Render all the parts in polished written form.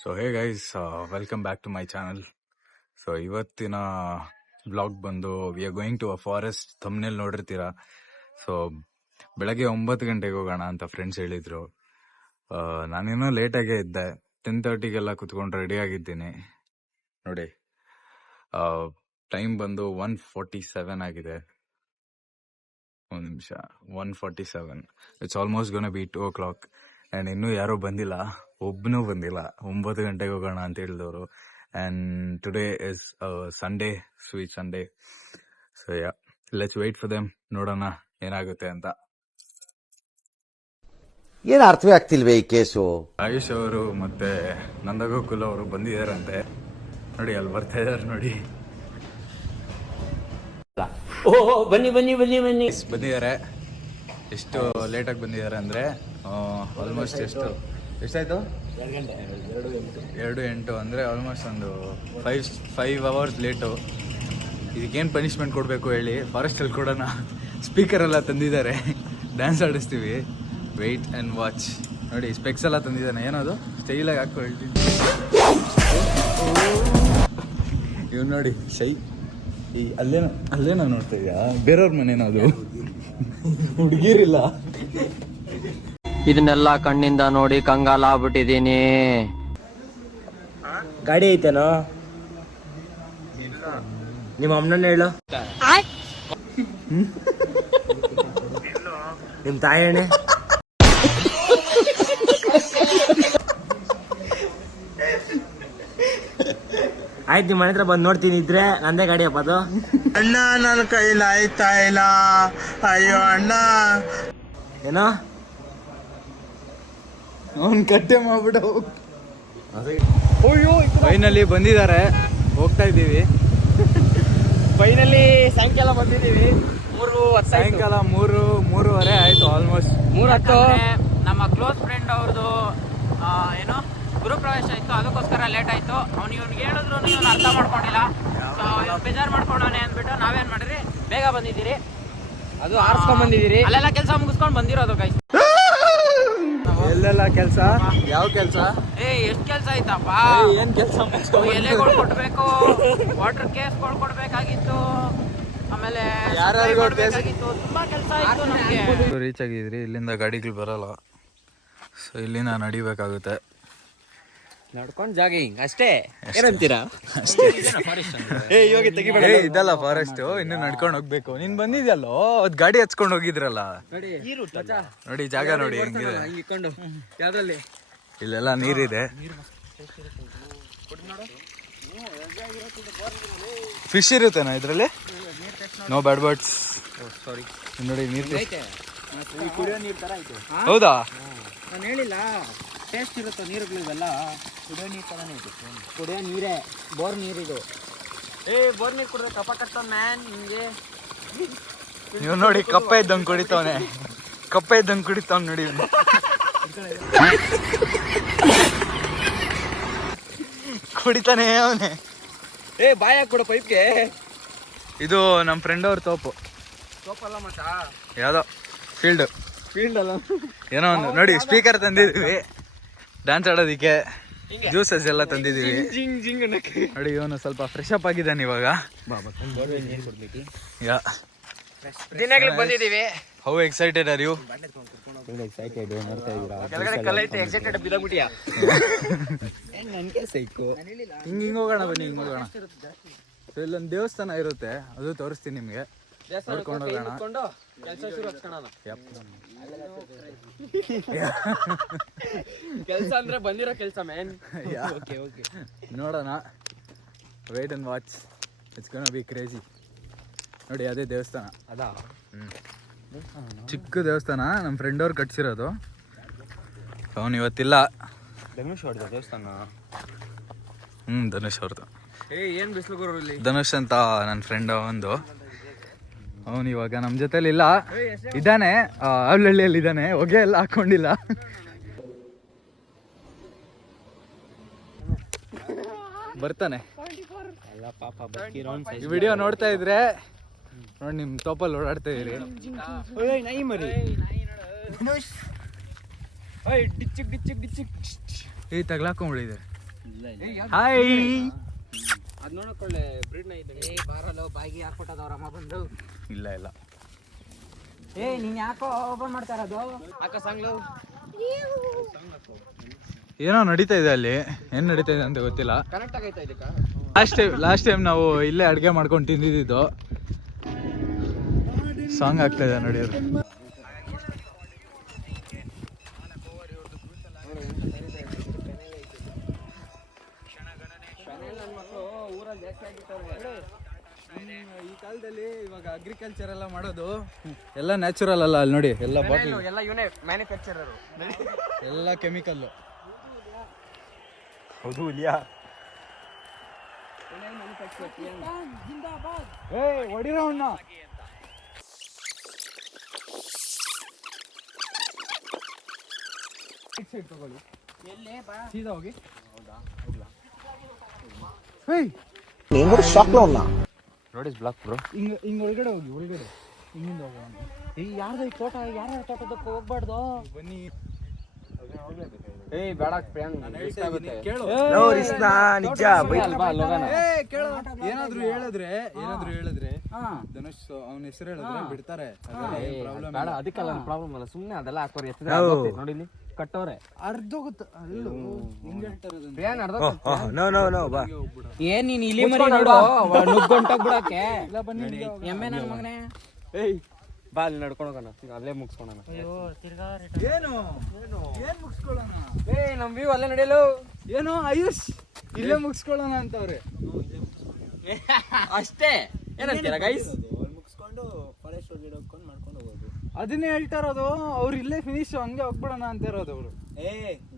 So hey guys, welcome back to my channel. So ಇವತ್ತಿನ blog ಬಂದು we are going to a forest. Thumbnail ನೋಡಿರ್ತೀರಾ. So ಬೆಳಗ್ಗೆ 9 ಗಂಟೆಗೆ ಹೋಗೋಣ ಅಂತ ಫ್ರೆಂಡ್ಸ್ ಹೇಳಿದ್ರು. ನಾನಿನ್ನೂ ಲೇಟಾಗೇ ಇದ್ದೆ. 10:30ಗೆಲ್ಲ ಕುತ್ಕೊಂಡು ರೆಡಿ ಆಗಿದ್ದೀನಿ. ನೋಡಿ, ಟೈಮ್ ಬಂದು 1:47 ಆಗಿದೆ. ಒಂದು ನಿಮಿಷ, 1:47. It's almost ಗೋನ B 2 o'clock. And ಇನ್ನೂ ಯಾರೂ ಬಂದಿಲ್ಲ, ಒಬ್ಬನೂ ಬಂದಿಲ್ಲ. 9 ಗಂಟೆಗೆ ಹೋಗೋಣ ಅಂತ ಹೇಳಿದವರು. And today is Sunday, sweet Sunday. So yeah, let's wait for them. ನೋಡೋಣ ಏನಾಗುತ್ತೆ ಅಂತ. ಏನು ಅರ್ಥವೇ ಆಗ್ತಿಲ್ವೇ ಈ ಕೇಸು? ಆಯುಷ್ ಅವರು ಮತ್ತೆ ನಂದಗೋಕುಲ್ ಅವರು ಬಂದಿದ್ದಾರಂತೆ. ನೋಡಿ, ಅಲ್ಲಿ ಬರ್ತಾ ಇದಾರೆ ನೋಡಿ. ಬನ್ನಿ ಬನ್ನಿ ಬನ್ನಿ ಬನ್ನಿ ಬಂದಿದ್ದಾರೆ. ಎಷ್ಟು ಲೇಟಾಗಿ ಬಂದಿದ್ದಾರೆ ಅಂದರೆ ಆಲ್ಮೋಸ್ಟ್ ಎಷ್ಟಾಯಿತು? 2:08 ಅಂದರೆ ಆಲ್ಮೋಸ್ಟ್ ಒಂದು 5 hours ಲೇಟು. ಇದಕ್ಕೇನು ಪನಿಷ್ಮೆಂಟ್ ಕೊಡಬೇಕು ಹೇಳಿ? ಫಾರೆಸ್ಟಲ್ಲಿ ಕೊಡೋಣ. ಸ್ಪೀಕರೆಲ್ಲ ತಂದಿದ್ದಾರೆ, ಡ್ಯಾನ್ಸ್ ಆಡಿಸ್ತೀವಿ. Wait and watch. ನೋಡಿ, ಸ್ಪೆಕ್ಸ್ ಎಲ್ಲ ತಂದಿದ್ದಾನೆ. ಏನದು ಸ್ಟೈಲಾಗಿ ಹಾಕೋ ಹೇಳ್ತೀನಿ. ಇವ್ ನೋಡಿ, ಶೈ. ಈ ಅಲ್ಲೇನೋ ನೋಡ್ತಾ ಇದೆಯಾ? ಬೇರೆಯವ್ರ ಮನೇನೋ ಅದು. ಹುಡುಗಿರಿಲ್ಲ. ಇದನ್ನೆಲ್ಲ ಕಣ್ಣಿಂದ ನೋಡಿ ಕಂಗಾಲ ಆಗ್ಬಿಟ್ಟಿದೀನಿ. ಗಾಡಿ ಐತೇನೋ? ನಿಮ್ಮ ಅಮ್ಮನ ಹೇಳು. ನಿಮ್ ತಾಯಿ ಅಣ್ಣೆ. ಆಯ್ತು, ನಿಮ್ಮ ಮನೆ ಹತ್ರ ಬಂದು ನೋಡ್ತೀನಿ. ಇದ್ರೆ ನಂದೇ ಗಾಡಿ ಅಪ್ಪ ಅದು. ಅಣ್ಣ, ನನ್ನ ಕೈಲಿ ಆಯ್ತಾ ಇಲ್ಲ. ಅಯ್ಯೋ ಅಣ್ಣ. ಏನೋ ಅವನ್ ಕಟ್ಟೆ ಮಾಡ್ಬಿಟ್ಟು. ಫೈನಲಿ ಬಂದಿದ್ದಾರೆ, ಹೋಗ್ತಾ ಇದ್ದೀವಿ. ಫೈನಲಿ ಸಾಯಂಕಾಲ ಬಂದಿದ್ದೀವಿ. ಸಾಯಂಕಾಲ 3:30 ಆಯ್ತು. ಆಲ್ಮೋಸ್ಟ್ 3:10. ನಮ್ಮ ಕ್ಲೋಸ್ ಫ್ರೆಂಡ್ ಅವ್ರದ್ದು ಏನೋ ಗೃಹಪ್ರವೇಶ ಇತ್ತು, ಅದಕ್ಕೋಸ್ಕರ ಲೇಟ್ ಆಯ್ತು. ಇವ್ನಿಗೆ ಹೇಳಿದ್ರು ಅರ್ಥ ಮಾಡ್ಕೊಂಡಿಲ್ಲ. ಸೊ ಬೇಜಾರು ಮಾಡ್ಕೊಂಡವನೆ ಅಂದ್ಬಿಟ್ಟು ನಾವೇನ್ ಮಾಡಿದ್ರಿ, ಬೇಗ ಬಂದಿದ್ದೀರಿ. ಅದು ಆರಿಸ್ಕೊಂಡ್ ಬಂದಿದ್ದೀರಿ. ಅಲ್ಲೆಲ್ಲ ಕೆಲಸ ಮುಗಿಸ್ಕೊಂಡು ಬಂದಿರೋದು ಗೈಸ್. ಎಲ್ಲೆಲ್ಲ ಕೆಲಸ? ಯಾವ ಕೆಲಸ? ಎಷ್ಟು ಕೆಲಸ ಆಯ್ತಪ್ಪ? ಏನ್ ಕೆಲಸ? ಎಲೆಗಳು ಕೊಡ್ಬೇಕು, ವಾಟರ್ ಕೇಸ್ಗಳು ಕೊಡ್ಬೇಕಾಗಿತ್ತು, ಆಮೇಲೆ ಯಾರ್ಯಾರಿಗೂ ಕೊಡ್ಬೇಕಾಗಿತ್ತು. ತುಂಬಾ ಕೆಲಸ ಆಯ್ತು ನಮ್ಗೆ. ರೀಚ್ ಆಗಿದ್ರಿ. ಇಲ್ಲಿಂದ ಗಾಡಿಗಳು ಬರಲ್ಲ, ಸೊ ಇಲ್ಲಿಂದ ನಡಿಬೇಕಾಗುತ್ತೆ. ನಡ್ಕೊಂಡು ಜಾಗಿಂಗ್ ಅಷ್ಟೇ. ಏನಂತೀರಾ? ಇದಲ್ಲ ಫಾರೆಸ್ಟ್, ಇನ್ನು ನಡ್ಕೊಂಡು ಹೋಗ್ಬೇಕು. ನೀನ್ ಬಂದಿದ್ಯಲ್ಲೋ, ಅದ್ ಗಾಡಿ ಹಚ್ಕೊಂಡು ಹೋಗಿದ್ರಲ್ಲ. ನೋಡಿ ಜಾಗ ನೋಡಿ ಹೆಂಗಿದೆ. ಯಾವ್ದ್ರಲ್ಲಿ ಇಲ್ಲೆಲ್ಲ ನೀರಿದೆ. ಫಿಶ್ ಇರುತ್ತೇನಾ ಇದ್ರಲ್ಲಿ? ನೋ ಬ್ಯಾಡ್ ಬರ್ಡ್ಸ್. ಸಾರಿ, ನೋಡಿ ನೀರು. ಕುಡಿಯೋ ನೀರ್ ತರ ಐತೆ. ಹೌದಾ? ನಾನು ಹೇಳಿಲ್ಲ, ಟೇಸ್ಟ್ ಇರುತ್ತೆ ನೀರುಗಳು. ಇವೆಲ್ಲ ಕುಡಿಯೋ ನೀರು ತರನೇ ಐತೆ. ಕುಡಿಯೋ ನೀರೇ, ಬೋರ್ ನೀರಿದು. ಬೋರ್ ನೀರು ಕುಡಿದ್ರೆ ಕಪ ಕಟ್ಟ ಮ್ಯಾನ್ ನಿಮಗೆ. ನೀವು ನೋಡಿ, ಕಪ್ಪ ಇದ್ದಂಗೆ ಕುಡಿತವನೆ. ನೋಡಿ. ಕುಡಿತಾನೆ ಅವನೇ. ಬಾಯ್ ಹಾಕ್ಬಿಡು ಪೈಪ್ಗೆ. ಇದು ನಮ್ಮ ಫ್ರೆಂಡ್ ಅವ್ರ ತೋಪು. ಸೋಪಲ್ಲ ಮಚ್ಚ, ಯಾವ್ದೋ ಫೀಲ್ಡ್ ಅಲ್ಲ ಏನೋ ಒಂದು. ನೋಡಿ, ಸ್ಪೀಕರ್ ತಂದಿದೀವಿ ಡ್ಯಾನ್ಸ್ ಆಡೋದಿಕ್ಕೆ. ಜ್ಯೂಸಸ್ ಎಲ್ಲ ತಂದಿದೀವಿ. ನೋಡಿ, ಇವನು ಸ್ವಲ್ಪ ಫ್ರೆಶ್ ಅಪ್ ಆಗಿದ್ದಾನೆ ಇವಾಗ. ಯಾ, ಬಂದಿದ್ದೀವಿ. How excited are you? ಕೆಳಗಡೆ ಕಲ್ಲೈತೆ, ಎಕ್ಸೈಟೆಡ್ ಬಿದ್ದಾಗ್ಬಿಟ್ಟಿಯಾ? ಹಿಂಗೆ ಹೋಗೋಣ, ಬನ್ನಿ ಹಿಂಗೆ ಹೋಗೋಣ. ಇಲ್ಲೊಂದು ದೇವಸ್ಥಾನ ಇರುತ್ತೆ, ಅದು ತೋರಿಸ್ತೀನಿ ನಿಮಗೆ. ನೋಡ್ಕೊಂಡು ಹೋಗೋಣ. ಕೆಲಸ ಅಂದ್ರೆ ಬಂದಿರೋ ಕೆಲಸ ಮ್ಯಾನ್. ನೋಡೋಣ, wait and watch. It's gonna be crazy. ನೋಡಿ, ಅದೇ ದೇವಸ್ಥಾನ. ಅದಾ? ಚಿಕ್ಕ ದೇವಸ್ಥಾನ, ನಮ್ಮ ಫ್ರೆಂಡ್ ಅವ್ರು ಕಟ್ಸಿರೋದು. ಅವನು ಇವತ್ತಿಲ್ಲ. ಧನುಷ್ ಅವ್ರದ್ದು ದೇವಸ್ಥಾನ. ಧನುಷ್ ಅವ್ರದ್ದು. ಏನ್ ಬಿಸಿಲು ಗುರು ಇಲ್ಲಿ. ಧನುಷ್ ಅಂತ ನನ್ನ ಫ್ರೆಂಡ್ ಒಂದು. ಅವನು ಇವಾಗ ನಮ್ಮ ಜೊತೆಲಿ ಇಲ್ಲ, ಇದ್ದಾನೆ ಅವಳಹಳ್ಳಿಯಲ್ಲಿ ಇದ್ದಾನೆ. ಹೊಗೆ ಎಲ್ಲ ಹಾಕೊಂಡಿಲ್ಲ. ಬರ್ತಾನೆ. ಈ ವಿಡಿಯೋ ನೋಡ್ತಾ ಇದ್ರೆ ನೋಡಿ, ನಿಮ್ ತೋಪಲ್ಲಿ ಓಡಾಡ್ತಾ ಇದೀರಿ. ತಗ್ಲಾಕೊಂಡ್ಬಿಡಿದೆ. ಹಾಯ್. ಅದ್ ನೋಡಕೊಳ್ಳೆ ಬ್ರೀಡ್ ನ ಇದೆ. ಬಾರಲ್ಲ ಬಾಯಿಗೆ ಹಾಕ್ಬಿಟ್ಟದವ್ರ ಅಮ್ಮ ಬಂದು. ಇಲ್ಲ ಇಲ್ಲ ನೀನ್ ಯಾಕೋ ಓಪನ್ ಮಾಡ್ತಾ ಇರೋದು? ಅಕ್ಕ ಸಾಂಗ್ಲು ಏನೋ ನಡೀತಾ ಇದೆ ಅಲ್ಲಿ, ಏನ್ ನಡೀತಾ ಇದೆ ಅಂತ ಗೊತ್ತಿಲ್ಲ. ಕನೆಕ್ಟ್ ಆಗೈತಾ ಇದಕ್ಕ? ಲಾಸ್ಟ್ ಟೈಮ್ ನಾವು ಇಲ್ಲೇ ಅಡ್ಗೆ ಮಾಡ್ಕೊಂಡು ತಿಂದಿದ್ದು. ಸಾಂಗ್ ಆಗ್ತಾ ಇದೆ ನೋಡಿ ಅವ್ರು. ಈ ಕಾಲದಲ್ಲಿ ಇವಾಗ ಅಗ್ರಿಕಲ್ಚರ್ ಎಲ್ಲ ಮಾಡೋದು ಎಲ್ಲ ನ್ಯಾಚುರಲ್ ಅಲ್ಲ. ಅಲ್ಲಿ ನೋಡಿ ಎಲ್ಲ ಬಾಟಲ್, ಎಲ್ಲ ಇವನೇ ಮ್ಯಾನುಫ್ಯಾಕ್ಚರರ್, ಎಲ್ಲ ಕೆಮಿಕಲ್. ಹೌದು ಇಲ್ಯಾ ಹೊಡಿರೋಣ. ತಗೊಳ್ಳಿ, ಸೀದಾ ಹೋಗಿ. ನೋಡಿ ಬ್ಲಾಕ್ ಬ್ರೋ. ಹಿಂಗ ಒಳಗಡೆ ಹೋಗಿ, ಒಳಗಡೆ ಹಿಂಗಿಂದ ಹೋಗೋಣ. ಯಾರ್ದು ತೋಟ, ಯಾರ್ಯಾರ ತೋಟದಕ್ಕೆ ಹೋಗ್ಬಾರ್ದು. ಬನ್ನಿ. ಬೇಡ ಕೇಳು. ನಿಜ ಏನಾದ್ರು ಹೇಳಿದ್ರೆ ಧನುಷ್ ಅವನ ಹೆಸರು ಹೇಳಿದ್ರೆ ಬಿಡ್ತಾರೆ. ಪ್ರಾಬ್ಲಮ್ ಬೇಡ, ಅದಕ್ಕೆಲ್ಲ ಪ್ರಾಬ್ಲಮ್ ಅಲ್ಲ. ಸುಮ್ನೆ ಅದೆಲ್ಲ ಹಾಕೋರಿ ನೋಡಿ ಕಟ್ಟೋರೆ ಅರ್ಧೋಗುತ್ತೆ. ಏನ್ ನೀನ್ ಇಲ್ಲಿ ಮರಿ ನೋಡು ನುಗ್ಗೊಂಟೋಗ್ಬಿಡಕ್ಕೆ. ಎಮ್ಮೆ ನನ್ ಮಗನೇ. ಬಾ ಅಲ್ಲಿ ನಡ್ಕೊಂಡು ಹೋಗೋಣ, ಅಲ್ಲೇ ಮುಗಿಸ್ಕೊಳೋಣ. ಏನು ಏನ್ ಮುಗಿಸ್ಕೊಳ್ಳೋಣ? ನಮ್ ವ್ಯೂ ಅಲ್ಲೇ ನಡೆಯಲು. ಏನು ಆಯುಷ್ ಇಲ್ಲೇ ಮುಗಿಸ್ಕೊಳ್ಳೋಣ ಅಂತವ್ರೆ. ಅಷ್ಟೇ ಏನಂತೀರಾ ಗೈಸ್? ಮುಗಿಸ್ಕೊಂಡು ಫಾರೆಸ್ಟ್ ಒಳಗಡೆ ಹೋಗ್ಕೊಂಡು ಮಾಡ್ಕೊಂಡು ಹೋಗೋದು. ಅದನ್ನೇ ಹೇಳ್ತಾ ಇರೋದು. ಅವ್ರು ಇಲ್ಲೇ ಫಿನಿಶ್ ಹಂಗೆ ಹೋಗ್ಬಿಡೋಣ ಅಂತ ಇರೋದು ಅವರು.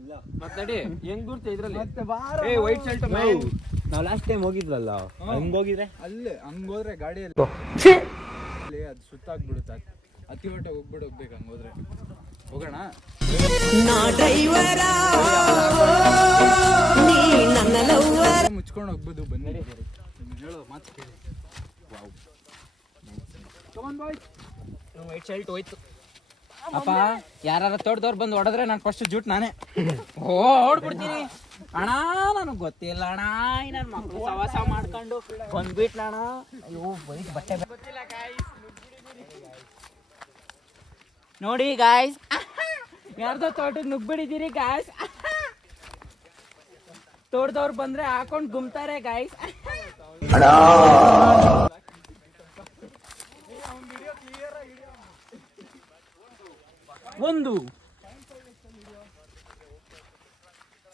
ಇಲ್ಲ ಮತ್ತೆ ನಡಿ, ಹೆಂಗ್ ಗುರ್ತ ಇದ್ರಲ್ಲಿ ಮತ್ತೆ ಬಾರ. ವೈಟ್ ಶರ್ಟ್ ನಾವು ಲಾಸ್ಟ್ ಟೈಮ್ ಹೋಗಿದ್ವಲ್ಲ, ಹಂಗೋಗಿದ್ರೆ ಅಲ್ಲೇ ಹಂಗೋದ್ರೆ ಗಾಡಿಯಲ್ಲಿ ಅದು ಸುತ್ತಾಗ್ಬಿಡುತ್ತೆ. ಅತಿ ಹೊಟ್ಟೆ ಹೋಗ್ಬೇಕು ಹಂಗೋದ್ರೆ. ಹೋಗೋಣ. ಮುಚ್ಕೊಂಡು ಹೋಗ್ಬೋದು. ಬನ್ನಿ ಹೇಳೋ ಮಾತು ಕೇಳಿ. ವೈಟ್ ಶರ್ಟ್ ಹೋಯ್ತು. ಅಪ್ಪ ಯಾರ ತೋಟದವ್ರು ಬಂದು ಹೊಡೆದ್ರೆ ನಾನು ಫಸ್ಟ್ ಜೂಟ್ ನಾನೇ ಓಡ್ಬಿಡ್ತೀನಿ. ಅಣ್ಣ ನನಗೆ ಗೊತ್ತಿಲ್ಲ ಅಣ್ಣ, ನನ್ನ ಮಕ್ಕಳು ಸವಾಸ ಮಾಡ್ಕೊಂಡು ಬಂದ್ಬಿಟ್ಲ ಅಣ್ಣ. ಅಯ್ಯೋ ಬರೀ ಬಟ್ಟೆ ಗೊತ್ತಿಲ್ಲ ಗಾಯ್ಸ್. ನೋಡಿ ಗಾಯ್ಸ್, ಯಾರ್ದೋ ತೋಟಕ್ಕೆ ನುಗ್ಬಿಡಿದ್ದೀರಿ ಗಾಯ್ಸ್. ತೋಟದವ್ರು ಬಂದ್ರೆ ಹಾಕೊಂಡು ಗುಮ್ತಾರೆ ಗಾಯ್ಸ್. ಒಂದು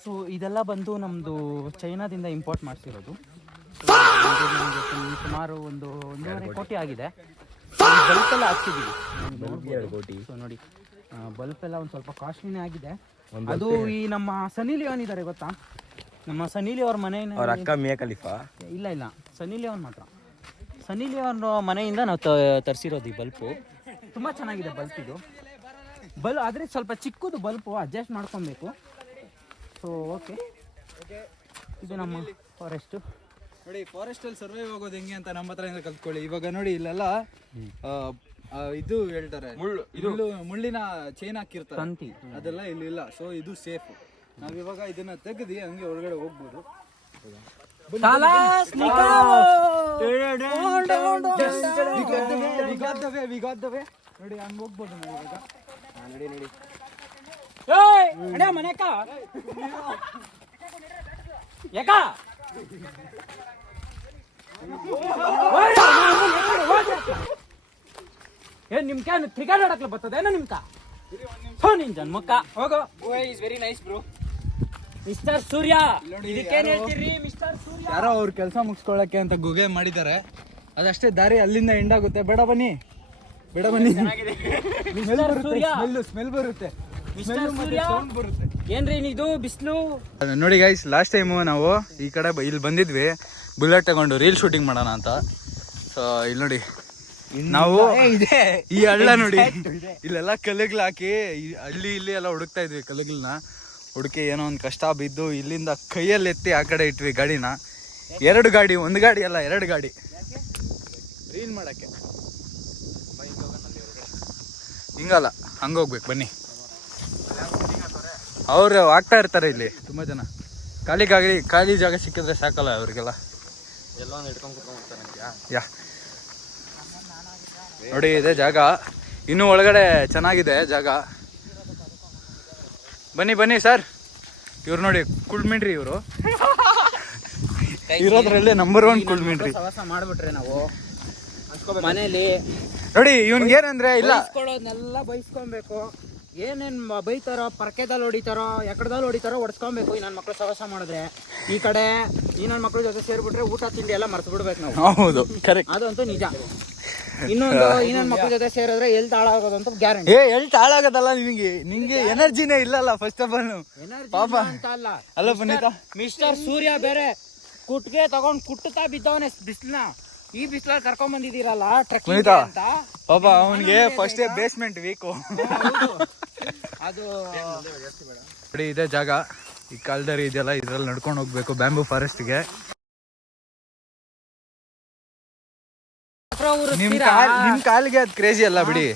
ಸೊ ಇದೆಲ್ಲ ಬಂದು ನಮ್ದು ಚೈನಾದಿಂದ ಇಂಪೋರ್ಟ್ ಮಾಡಿಸಿರೋದು. ಸುಮಾರು ಒಂದು 1.5 ಕೋಟಿ ಆಗಿದೆ. ಬಲ್ಪ್ ಎಲ್ಲ ಹಾಕ್ಸಿದೀವಿ. ಸೊ ನೋಡಿ ಬಲ್ಪ್ ಎಲ್ಲ ಒಂದು ಸ್ವಲ್ಪ ಕಾಸ್ಟ್ಲಿನೇ ಆಗಿದೆ. ಅದು ಈ ನಮ್ಮ ಸನ್ನಿ ಲಿಯೋನ್ ಇದ್ದಾರೆ ಗೊತ್ತಾ? ನಮ್ಮ ಸನ್ನಿ ಲಿಯೋನ್ ಅವ್ರ ಮನೆಯಿಂದ, ಅವ್ರ ಅಕ್ಕ ಮಿಯಾ ಖಲೀಫಾ. ಇಲ್ಲ ಸನ್ನಿ ಲಿಯೋನ್ ಮಾತ್ರ. ಸನ್ನಿ ಲಿಯೋನ್ ಮನೆಯಿಂದ ನಾವು ತರಿಸಿರೋದು ಈ ಬಲ್ಪು. ತುಂಬ ಚೆನ್ನಾಗಿದೆ ಬಲ್ಪ್ ಇದು. ಆದರೆ ಸ್ವಲ್ಪ ಚಿಕ್ಕದು ಬಲ್ಪು, ಅಡ್ಜಸ್ಟ್ ಮಾಡ್ಕೊಬೇಕು. ಸೊ ಓಕೆ, ಇದು ನಮ್ಮ ಫಾರೆಸ್ಟು. ನೋಡಿ ಫಾರೆಸ್ಟ್ ಅಲ್ಲಿ ಸರ್ವೈವ್ ಆಗೋದು ಹೆಂಗೆ ಅಂತ ನಮ್ಮ ಹತ್ರ ಕಲ್ತ್ಕೊಳ್ಳಿ. ಇವಾಗ ನೋಡಿ ಇಲ್ಲೆಲ್ಲ ಇದು ಹೇಳ್ತಾರೆ, ಮುಳ್ಳಿನ ಚೈನ್ ಹಾಕಿರ್ತಾರೆ, ತಂತಿ ಅದೆಲ್ಲ ಇಲ್ಲಿ ಇಲ್ಲ. ಸೊ ಇದು ಸೇಫ್. ನಾವಿವಾಗ ಇದನ್ನ ತೆಗೆದು ಹಂಗೆ ಒಳಗಡೆ ಹೋಗ್ಬೋದು. ನೋಡಿ ಹಂಗ ಹೋಗ್ಬೋದು. ನಡಿ ಮನೆಕ ಯಾಕ ಏನ್ ನಿಮ್ಗೆ ಕ್ರಿಕೆಟ್ ಆಡಕ್ಲೆ ಬರ್ತದೇನ ನಿಮ್ಕ? ನಿನ್ ಜನ್ಮಕ್ಕ ಹೋಗೋ. Is very nice bro mister Surya. ಇದಕ್ಕೇನ್ ಹೇಳ್ತೀರಿ ಮಿಸ್ಟರ್ ಸೂರ್ಯ? ಯಾರೋ ಅವ್ರ ಕೆಲಸ ಮುಗಿಸ್ಕೊಳ್ಳಕ್ಕೆ ಅಂತ ಗುಗೆ ಮಾಡಿದ್ದಾರೆ. ಅದಷ್ಟೇ ದಾರಿ, ಅಲ್ಲಿಂದ ಎಂಡ್ ಆಗುತ್ತೆ. ಬೇಡ ಬನ್ನಿ. ಸ್ಮೆಲ್ ಬರುತ್ತೆ. ಏನ್ರಿ ಇದು ಬಿಸಿಲು? ನೋಡಿ ಗೈಸ್, ಲಾಸ್ಟ್ ಟೈಮು ನಾವು ಈ ಕಡೆ ಇಲ್ಲಿ ಬಂದಿದ್ವಿ ಬುಲೆಟ್ ತಗೊಂಡು ರೀಲ್ ಶೂಟಿಂಗ್ ಮಾಡೋಣ ಅಂತ. ಸೊ ಇಲ್ಲಿ ನೋಡಿ ನಾವು ಈ ಹಳ್ಳ ನೋಡಿ, ಇಲ್ಲೆಲ್ಲ ಕಲ್ಲುಗಳು ಹಾಕಿ ಇಲ್ಲಿ ಎಲ್ಲ ಹುಡುಕ್ತಾ ಇದ್ವಿ. ಕಲ್ಲುಗಳನ್ನ ಹುಡುಕಿ ಏನೋ ಒಂದು ಕಷ್ಟ ಬಿದ್ದು ಇಲ್ಲಿಂದ ಕೈಯಲ್ಲಿ ಎತ್ತಿ ಆ ಕಡೆ ಇಟ್ವಿ ಗಾಡಿನ. 2 ಗಾಡಿ, 1 ಗಾಡಿ ಅಲ್ಲ 2 ಗಾಡಿ ರೀಲ್ ಮಾಡಕ್ಕೆ. ಹಿಂಗಲ್ಲ, ಹಂಗೋಗ್ಬೇಕು ಬನ್ನಿ. ಅವ್ರು ಆಗ್ತಾ ಇರ್ತಾರೆ ಇಲ್ಲಿ ತುಂಬಾ ಜನ. ಖಾಲಿ ಜಾಗ ಸಿಕ್ಕಿದ್ರೆ ಸಾಕಲ್ಲ ಅವ್ರಿಗೆಲ್ಲ. ಎಲ್ಲ ಹಿಡ್ಕೊಂಡು ಕುತ್ಕೊಂಡ್ಬಿಡ್ತಾರಂತೀಯಾ? ಯಾ ನೋಡಿ ಇದೆ ಜಾಗ, ಇನ್ನೂ ಒಳಗಡೆ ಚೆನ್ನಾಗಿದೆ ಜಾಗ. ಬನ್ನಿ ಸರ್. ಇವ್ರು ನೋಡಿ ಕುಳ್ಮಿನ್ರಿ, ಇವರು ಇರೋದ್ರಲ್ಲೇ ನಂಬರ್ 1 ಕುಳ್ಮಿನ್ರಿ. ಸವಾಸ ಮಾಡ್ಬಿಟ್ರೆ ನಾವು ಮನೇಲಿ ನೋಡಿ ಇವ್ನಿಗೆ ಏನಂದ್ರೆ ಇಲ್ಲ ಬೈಸ್ಕೊಳ್ಳೋದ್ನೆಲ್ಲ ಬೈಸ್ಕೊಬೇಕು. ಏನೇನ್ ಬೈತಾರೋ, ಪರ್ಕೆದಲ್ಲಿ ಹೊಡಿತಾರೋ, ಎಕಡದಲ್ಲಿ ಹೊಡಿತಾರೋ ಹೊಡ್ಸ್ಕೊಬೇಕು. ಈ ನನ್ನ ಮಕ್ಳು ಸವಾಸ ಮಾಡಿದ್ರೆ ಈ ಕಡೆ ಈ ನನ್ನ ಮಕ್ಳ ಜೊತೆ ಸೇರ್ಬಿಟ್ರೆ ಊಟ ತಿಂಡಿ ಎಲ್ಲ ಮರ್ತು ಬಿಡ್ಬೇಕು ನಾವು. ಹೌದು, ಕರೆಕ್ಟ್, ಅದಂತೂ ನಿಜ. ಇನ್ನೊಂದು ಈ ನನ್ನ ಮಕ್ಳ ಜೊತೆ ಸೇರಿದ್ರೆ ಎಲ್ಲಿ ಹಾಳಾಗೋದಂತ ಗ್ಯಾರಂಟಿ. ಎಲ್ಲಿ ಹಾಳಾಗದಲ್ಲ ನಿಂಗೆ ಎನರ್ಜಿನೇ ಇಲ್ಲಲ್ಲ ಫಸ್ಟ್ ಆಫ್ ಆಲ್. ಪಾಪ ಅಂತ ಅಲ್ಲ ಪುನೀತ, ಮಿಸ್ಟರ್ ಸೂರ್ಯ ಬೇರೆ ಕುಟ್ಗೆ ತಗೊಂಡ್ ಕುಟ್ಟುತ್ತಾ ಬಿದ್ದವನೆ ಬಿಸ್ಲನ್ನ. ಈ ಬಿಸ್ಲಲ್ಲಿ ಕರ್ಕೊಂಡ್ ಬಂದಿದ್ದೀರಲ್ಲ ಟ್ರೆಕ್ಕಿಂಗ್ ಅಂತ. ಪಾಪ ಅವನಿಗೆ ಫಸ್ಟ್ ಬೇಸ್ಮೆಂಟ್ ವೀಕು. ಅದು ನೋಡಿ ಇದೆ ಜಾಗ, ಈ ಕಾಲ್ದರಿ ಇದೆಯಲ್ಲ, ಇದ್ರಲ್ಲಿ ನಡ್ಕೊಂಡು ಹೋಗ್ಬೇಕು ಬ್ಯಾಂಬೂ ಫಾರೆಸ್ಟ್ಗೆ. ನಿಮ್ ಕಾಲಿಗೆ ಅದ್ ಕ್ರೇಜಿ ಅಲ್ಲ ಬಿಡಿ,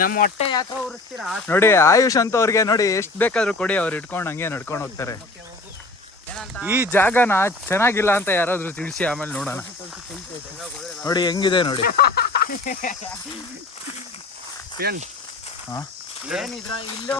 ನಮ್ಮ ಹೊಟ್ಟೆ ಯಾತ್ರ ಉರಿಸ್ತೀರಾ ನೋಡಿ. ಆಯುಷ್ ಅಂತ ಅವ್ರಿಗೆ ನೋಡಿ ಎಷ್ಟ್ ಬೇಕಾದ್ರೂ ಕೊಡಿ, ಅವ್ರು ಇಟ್ಕೊಂಡು ಹಂಗೆ ನಡ್ಕೊಂಡು ಹೋಗ್ತಾರೆ. ಈ ಜಾಗನ ಚೆನ್ನಾಗಿಲ್ಲ ಅಂತ ಯಾರಾದ್ರೂ ತಿಳಿಸಿ, ಆಮೇಲೆ ನೋಡೋಣ. ನೋಡಿ ಹೆಂಗಿದೆ ನೋಡಿ. ಏನಿದ್ರ ಇಲ್ಲೋ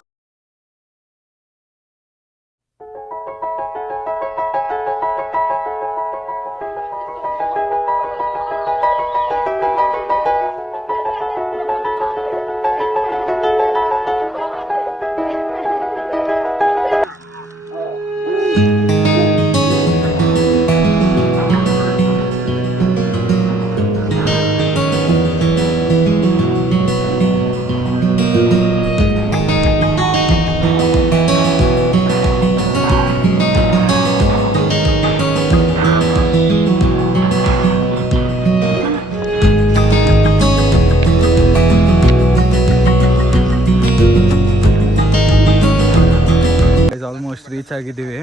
ಆಲ್ಮೋಸ್ಟ್ ರೀಚ್ ಆಗಿದ್ದೀವಿ.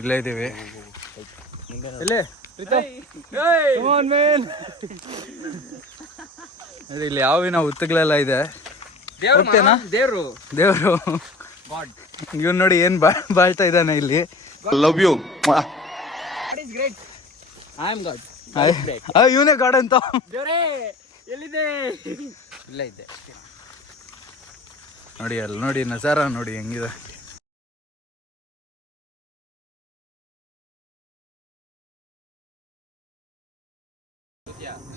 ಇಲ್ಲೇ ಇದ್ದೀವಿ. ಇಲ್ಲೇ ಇಲ್ಲಿ ಯಾವಿನ ಹುತ್ತಗಳೆಲ್ಲ ಇದೆ. ಹೋಗ್ತೇನಾ? ದೇವ್ರು ಇವ್ನು ನೋಡಿ ಏನ್ ಬಾಳ್ತಾ ಇದ್ದಾನೆ ಇಲ್ಲಿ. Love you. I am god. ಇವನೇ ಗಾಡ್ ಅಂತ. ದೇವ್ರೇ ಎಲ್ಲಿದೆ? ಇಲ್ಲೇ ಇದ್ದೆ. ನೋಡಿ ಅಲ್ಲಿ ನೋಡಿ ನಜಾರ ನೋಡಿ ಹೆಂಗಿದೆ.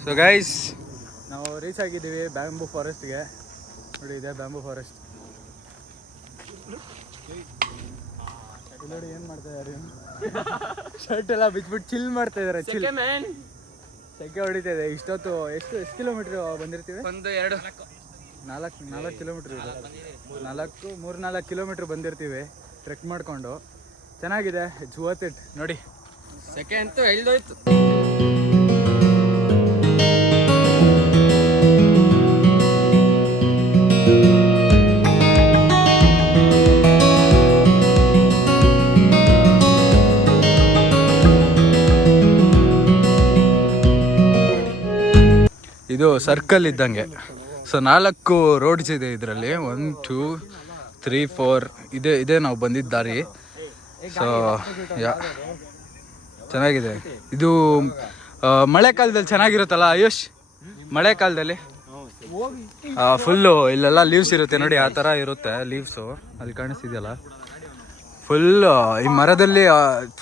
ಸೊ ಗೈಸ್, ನಾವು ರೀಚ್ ಆಗಿದ್ದೀವಿ ಬ್ಯಾಂಬೂ ಫಾರೆಸ್ಟ್ಗೆ. ನೋಡಿ ಇದೆ ಬ್ಯಾಂಬೂ ಫಾರೆಸ್ಟ್. ನೋಡಿ ಏನ್ ಮಾಡ್ತಾ ಇದಾರೆ, ಶರ್ಟ್ ಎಲ್ಲ ಬಿಚ್ಬಿಟ್ಟು ಚಿಲ್ ಮಾಡ್ತಾ ಇದಾರೆ. ಸೆಕೆ ಹೊಡಿತಾ ಇದೆ. ಇಷ್ಟೊತ್ತು ಎಷ್ಟು ಕಿಲೋಮೀಟರ್ ಬಂದಿರ್ತೀವಿ? 4 ಕಿಲೋಮೀಟರ್ ಇದೆ. 3-4 ಕಿಲೋಮೀಟರ್ ಬಂದಿರ್ತೀವಿ ಟ್ರೆಕ್ ಮಾಡ್ಕೊಂಡು. ಚೆನ್ನಾಗಿದೆ, ಇಟ್ಸ್ ವರ್ತ್ ಇಟ್. ನೋಡಿ ಸೆಕೆ ಅಂತೂ ಎಳ್ದೋಯ್ತು. ಇದು ಸರ್ಕಲ್ ಇದ್ದಂಗೆ. ಸೊ 4 ರೋಡ್ಸ್ ಇದೆ ಇದರಲ್ಲಿ. 1, 2, 3, 4 ಇದೇ ನಾವು ಬಂದಿದ್ದ ದಾರಿ. ಸೊ ಚೆನ್ನಾಗಿದೆ ಇದು. ಮಳೆಗಾಲದಲ್ಲಿ ಚೆನ್ನಾಗಿರುತ್ತಲ್ಲ ಆಯುಷ್? ಮಳೆಗಾಲದಲ್ಲಿ ಫುಲ್ಲು ಇಲ್ಲೆಲ್ಲ ಲೀವ್ಸ್ ಇರುತ್ತೆ ನೋಡಿ, ಆ ಥರ ಇರುತ್ತೆ ಲೀವ್ಸು. ಅಲ್ಲಿ ಕಾಣಿಸ್ತಿದೆಯಲ್ಲ, ಫುಲ್ ಈ ಮರದಲ್ಲಿ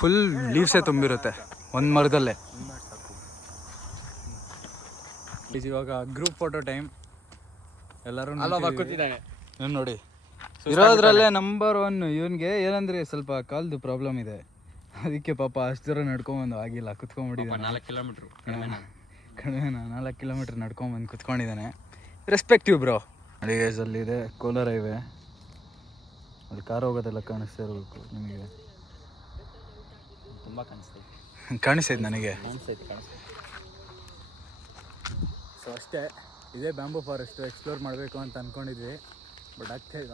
ಫುಲ್ ಲೀವ್ಸೇ ತುಂಬಿರುತ್ತೆ ಒಂದು ಮರದಲ್ಲೇ. ಇವಾಗ ಗ್ರೂಪ್ ಫೋಟೋ ಟೈಮ್. ಎಲ್ಲರೂ ನೋಡಿ ಇರೋದ್ರಲ್ಲೇ ನಂಬರ್ 1 ಇವನ್ಗೆ ಏನಂದ್ರೆ ಸ್ವಲ್ಪ ಕಾಲ್ದು ಪ್ರಾಬ್ಲಮ್ ಇದೆ. ಅದಕ್ಕೆ ಪಾಪ ಅಷ್ಟು ದೂರ ನಡ್ಕೊಂಬಂದು ಆಗಿಲ್ಲ, ಕುತ್ಕೊಂಡ್ಬಿಟ್ಟಿದ್ದಾನೆ. 4 ಕಿಲೋಮೀಟ್ರು ಕಡಿಮೆನಾ 4 ಕಿಲೋಮೀಟ್ರ್ ನಡ್ಕೊಂಬಂದು ಕುತ್ಕೊಂಡಿದ್ದಾನೆ. Respective bro. ನೋಡಿ ಅಲ್ಲಿದೆ ಕೋಲಾರ ಹೈವೇ. ಅಲ್ಲಿ ಕಾರ್ ಹೋಗೋದೆಲ್ಲ ಕಾಣಿಸ್ತಾ ಇರಬೇಕು ನಿಮಗೆ. ತುಂಬ ಕಾಣಿಸ್ತೈತೆ ನನಗೆ. ಸೊ ಅಷ್ಟೇ, ಇದೇ ಬ್ಯಾಂಬೂ ಫಾರೆಸ್ಟು. ಎಕ್ಸ್ಪ್ಲೋರ್ ಮಾಡಬೇಕು ಅಂತ ಅಂದ್ಕೊಂಡಿದ್ವಿ, ಬಟ್ ಆಗ್ತಾ ಇಲ್ಲ.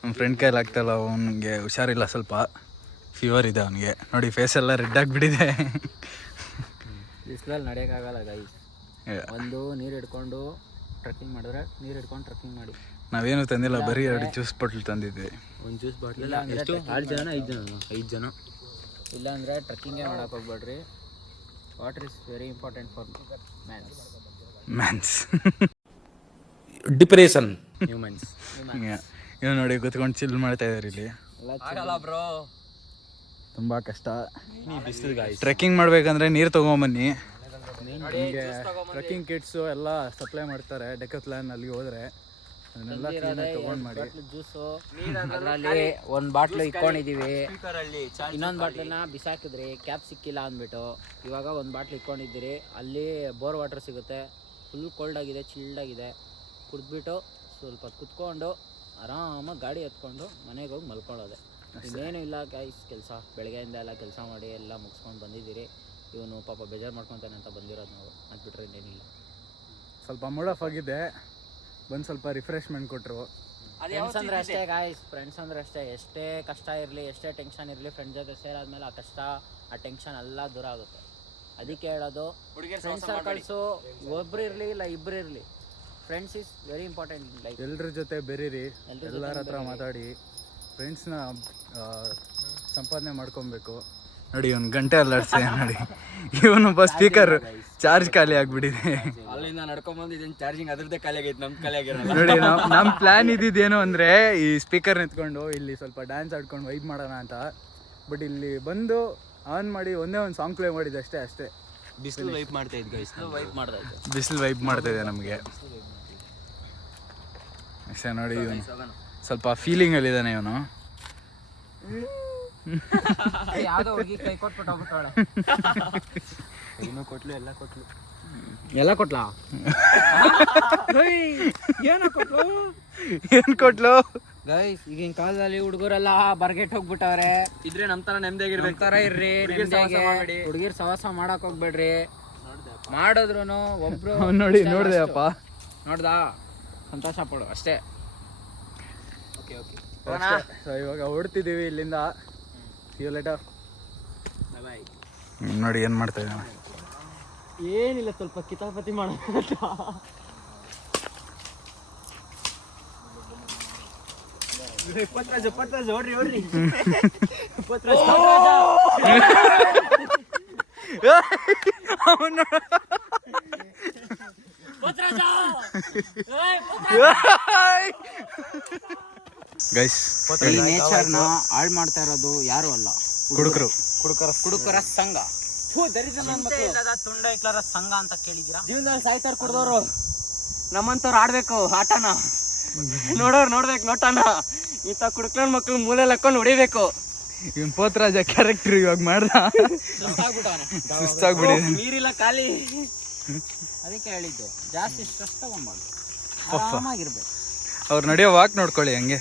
ನಮ್ಮ ಫ್ರೆಂಡ್ ಕೈಲಿ ಆಗ್ತಾಯಿಲ್ಲ, ಅವನಿಗೆ ಹುಷಾರಿಲ್ಲ, ಸ್ವಲ್ಪ ಫೀವರ್ ಇದೆ ಅವನಿಗೆ. ನೋಡಿ ಫೇಸ್ ಎಲ್ಲ ರೆಡ್ ಆಗಿಬಿಟ್ಟಿದೆ. ಬಿಸಿಲಲ್ಲಿ ನಡೆಯೋಕ್ಕಾಗಲ್ಲ ಗೈಸ್. ಒಂದು ನೀರು ಹಿಡ್ಕೊಂಡು ಟ್ರೆಕ್ಕಿಂಗ್ ಮಾಡಿದ್ರೆ ನೀರು ಹಿಡ್ಕೊಂಡು ಟ್ರೆಕ್ಕಿಂಗ್ ಮಾಡಿ. ನಾವೇನು ತಂದಿಲ್ಲ, ಬರೀ 2 ಜ್ಯೂಸ್ ಬಾಟ್ಲ್ ತಂದಿದ್ವಿ. ಒಂದು ಜ್ಯೂಸ್ ಬಾಟ್ಲ್ ಎಷ್ಟು? 6 ಜನ 5 ಜನ ಇಲ್ಲಾಂದರೆ ಟ್ರೆಕ್ಕಿಂಗೇ ಮಾಡೋಕೆ ಹೋಗ್ಬೇಡ್ರಿ. Water is very important for mans depression humans. ಇವ್ ನೋಡಿ ಕೂತ್ಕೊಂಡು ಚಿಲ್ ಮಾಡ್ತಾ ಇದಾರೆ ಇಲ್ಲಿ. ಆಗಲ್ಲ ಬ್ರೋ, ತುಂಬ ಕಷ್ಟ. ಟ್ರೆಕ್ಕಿಂಗ್ ಮಾಡ್ಬೇಕಂದ್ರೆ ನೀರು ತೊಗೊಂಬನ್ನಿ. ಟ್ರೆಕ್ಕಿಂಗ್ ಕಿಟ್ಸು ಎಲ್ಲ ಸಪ್ಲೈ ಮಾಡ್ತಾರೆ ಡೆಕತ್ಲಾನ್, ಅಲ್ಲಿಗೆ ಹೋದರೆ ಅದನ್ನೆಲ್ಲ ಕ್ಲೀನಾಗಿ ತೊಗೊಂಡು ಮಾಡಿ. ಜ್ಯೂಸು ಅದರಲ್ಲಿ ಒಂದು ಬಾಟ್ಲು ಇಟ್ಕೊಂಡಿದ್ದೀವಿ, ಇನ್ನೊಂದು ಬಾಟ್ಲನ್ನ ಬಿಸಾಕಿದ್ರಿ, ಕ್ಯಾಪ್ ಸಿಕ್ಕಿಲ್ಲ ಅಂದ್ಬಿಟ್ಟು. ಇವಾಗ ಒಂದು ಬಾಟ್ಲು ಇಟ್ಕೊಂಡಿದ್ದೀರಿ, ಅಲ್ಲಿ ಬೋರ್ ವಾಟರ್ ಸಿಗುತ್ತೆ, ಫುಲ್ ಕೋಲ್ಡ್ ಆಗಿದೆ, ಚಿಲ್ಡ್ ಆಗಿದೆ. ಕುಡಿದ್ಬಿಟ್ಟು ಸ್ವಲ್ಪ ಕುತ್ಕೊಂಡು ಆರಾಮಾಗಿ ಗಾಡಿ ಎತ್ಕೊಂಡು ಮನೆಗೆ ಹೋಗಿ ಮಲ್ಕೊಳ್ಳೋದೆ. ಇನ್ನೇನು ಇಲ್ಲ ಗೈಸ್. ಕೆಲಸ ಬೆಳಗ್ಗೆಯಿಂದ ಎಲ್ಲ ಕೆಲಸ ಮಾಡಿ ಎಲ್ಲ ಮುಗಿಸ್ಕೊಂಡು ಬಂದಿದ್ದೀರಿ. ಇವನು ಪಾಪ ಬೇಜಾರು ಮಾಡ್ಕೊತಾನೆ ಅಂತ ಬಂದಿರೋದು ನಾವು, ಅದು ಬಿಟ್ಟರೆ ಇನ್ನೇನಿಲ್ಲ. ಸ್ವಲ್ಪ ಮೂಡ್ ಆಫ್ ಆಗಿದೆ, ಬಂದು ಸ್ವಲ್ಪ ರಿಫ್ರೆಶ್ಮೆಂಟ್ ಕೊಟ್ಟರು. ಫ್ರೆಂಡ್ಸ್ ಅಂದರೆ ಅಷ್ಟೇ ಗಾಯ್ಸ್, ಫ್ರೆಂಡ್ಸ್ ಅಂದರೆ ಅಷ್ಟೇ. ಎಷ್ಟೇ ಕಷ್ಟ ಇರಲಿ, ಎಷ್ಟೇ ಟೆನ್ಷನ್ ಇರಲಿ, ಫ್ರೆಂಡ್ಸ್ ಜೊತೆ ಸೇರಾದ್ಮೇಲೆ ಆ ಕಷ್ಟ, ಆ ಟೆನ್ಷನ್ ಎಲ್ಲ ದೂರ ಆಗುತ್ತೆ. ಅದಕ್ಕೆ ಹೇಳೋದು, ಫ್ರೆಂಡ್ಸ್ ಸರ್ಕಲ್ಸು ಒಬ್ರು ಇರಲಿ ಇಲ್ಲ ಇಬ್ಬರು ಇರಲಿ, friends is very important life. ಎಲ್ಲರ ಜೊತೆ ಬೆರೀರಿ, ಎಲ್ಲರ ಹತ್ರ ಮಾತಾಡಿ, ಫ್ರೆಂಡ್ಸ್ನ ಸಂಪಾದನೆ ಮಾಡ್ಕೊಬೇಕು. ನೋಡಿ ಒಂದು ಗಂಟೆ ಅಲ್ಲಾಡ್ಸಿದೆ ನೋಡಿ. ಇವನೊಬ್ಬ ಸ್ಪೀಕರ್ ಚಾರ್ಜ್ ಖಾಲಿ ಆಗ್ಬಿಟ್ಟಿದೆ. ಅಲ್ಲಿಂದ ನಡ್ಕೊಂಬಂದು ಇದನ್ನ ಚಾರ್ಜಿಂಗ್ ಅದ್ರದ್ದೇ ಖಾಲಿ ಆಗೈತೆ, ನಮ್ದು ಖಾಲಿ ಆಗಿರಲ್ಲ. ನೋಡಿ ನಮ್ಮ ಪ್ಲಾನ್ ಇದ್ದಿದ್ದೇನು ಅಂದರೆ ಈ ಸ್ಪೀಕರ್ ನಿಂತ್ಕೊಂಡು ಇಲ್ಲಿ ಸ್ವಲ್ಪ ಡ್ಯಾನ್ಸ್ ಆಡ್ಕೊಂಡು ವೈಬ್ ಮಾಡೋಣ ಅಂತ. ಬಟ್ ಇಲ್ಲಿ ಬಂದು ಆನ್ ಮಾಡಿ ಒಂದೇ ಒಂದು ಸಾಂಗ್ ಪ್ಲೇ ಮಾಡಿದ್ದು ಅಷ್ಟೇ. ಬಿಸಿಲು ವೈಪ್ ಮಾಡ್ತಾ ಇದ್ವಿ ಗೈಸ್, ವೈಪ್ ಮಾಡ್ತಾ ಇದ್ದೆ, ಬಿಸಿಲು ವೈಬ್ ಮಾಡ್ತಾ ಇದೆ ನಮಗೆ ಅಷ್ಟೇ. ನೋಡಿ ಇವನು ಸ್ವಲ್ಪ ಫೀಲಿಂಗಲ್ಲಿದ್ದಾನೆ ಇವನು. ಯಾವುದೋ ಹುಡುಗಿ ಕೈ ಕೊಟ್ಬಿಟ್ಟು ಹೋಗ್ಬಿಟ್ಟಾಳೆ. ಇನ್ನೂ ಕೊಟ್ಲು, ಎಲ್ಲ ಕೊಟ್ಲು, ಎಲ್ಲ ಕೊಟ್ಲಾ? ಏನು ಕೊಟ್ಲು ಗೈಸ್? ಈಗಿನ ಕಾಲದಲ್ಲಿ ಹುಡುಗರೆಲ್ಲ ಬರ್ಗೆಟ್ ಹೋಗ್ಬಿಟ್ಟವ್ರೆ. ಇದ್ರೆ ನಮ್ಮ ಥರ ನೆಮ್ಮದಿಯಾಗಿರ್ಬೇಕು. ತರ ಇರ್ರಿ, ಹುಡುಗಿರ್ ಸವಾಸ ಮಾಡಕ್ ಹೋಗ್ಬೇಡ್ರಿ. ಮಾಡಿದ್ರು ಒಬ್ರು ನೋಡಿ ನೋಡಿದೆ ಅಪ್ಪ, ನೋಡ್ದಾ ಸಂತೋಷ ಪಡು ಅಷ್ಟೇ. ಸೊ ಇವಾಗ ಹೊಡ್ತಿದ್ದೀವಿ ಇಲ್ಲಿಂದ. ನೋಡಿ ಏನು ಮಾಡ್ತಾ ಇದ್ದಾನೆ. ಏನಿಲ್ಲ, ಸ್ವಲ್ಪ ಕಿತಾಪತಿ ಮಾಡ. ಹೊಡ್ರಿ ಗೈಸ್, ಈ ನೇಚರ್ನ ಹಾಳು ಮಾಡ್ತಾ ಇರೋದು ಯಾರು ಅಲ್ಲ, ಕುಡುಕರ ಸಂಘ. ತುಂಡ ಇಕ್ಲರ ಸಂಘ ಅಂತ ಕೇಳಿದ್ದೀರಾ? ಜೀವನದಲ್ಲಿ ಸಾಯ್ತಾರ ಕುಡ್ದವ್ರು, ನಮ್ಮಂತವ್ರು ಆಡ್ಬೇಕು ಆಟನ, ನೋಡೋರು ನೋಡ್ಬೇಕು ನೋಟನ. ಇಂಥ ಕುಡ್ಕೊಂಡ್ ಮಕ್ಳು ಮೂಲೆ ಹಾಕೊಂಡು ಹೊಡಿಬೇಕು. ಇವನ್ ಪೋತ್ರಾಜ ಕ್ಯಾರೆಕ್ಟರ್ ಇವಾಗ ಮಾಡ್ದ, ಸುಸ್ತಾಗ್ಬಿಟ್ಟಿದೆ. ನೀರಿಲ್ಲ ಖಾಲಿ. ಅದಕ್ಕೆ ಹೇಳಿದ್ದು, ಜಾಸ್ತಿ ಸ್ಟ್ರೆಸ್ ತಗೊಂಡ್ಬಾರ್ದು, ಆರಾಮಾಗಿರ್ಬೇಕು. ಅವ್ರು ನಡೆಯೋ ವಾಕ್ ನೋಡ್ಕೊಳ್ಳಿ ಹಂಗೆ.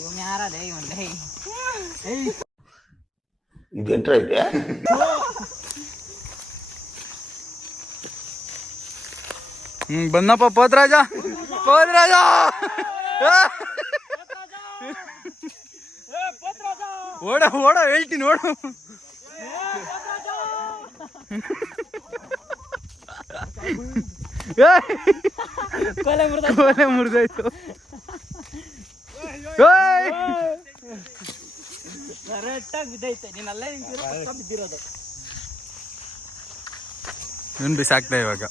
ಇವನ್ ಯಾರದೇ ಇವನ್ ಇದೇಂಟ್ರ ಇದೆ? ಬಂದಪ್ಪ ಪೋತ್ರಾಜ, ಪೋತ್ರಾಜ ಓಡ ಓಡ ಹೇಳ್ತೀನಿ ಓಡು. ಕೊಲೆ ಮುರಿದೋಯ್ತು. ಇವನ್ ಬಿಸಾಕ್ತಾ ಇವಾಗ.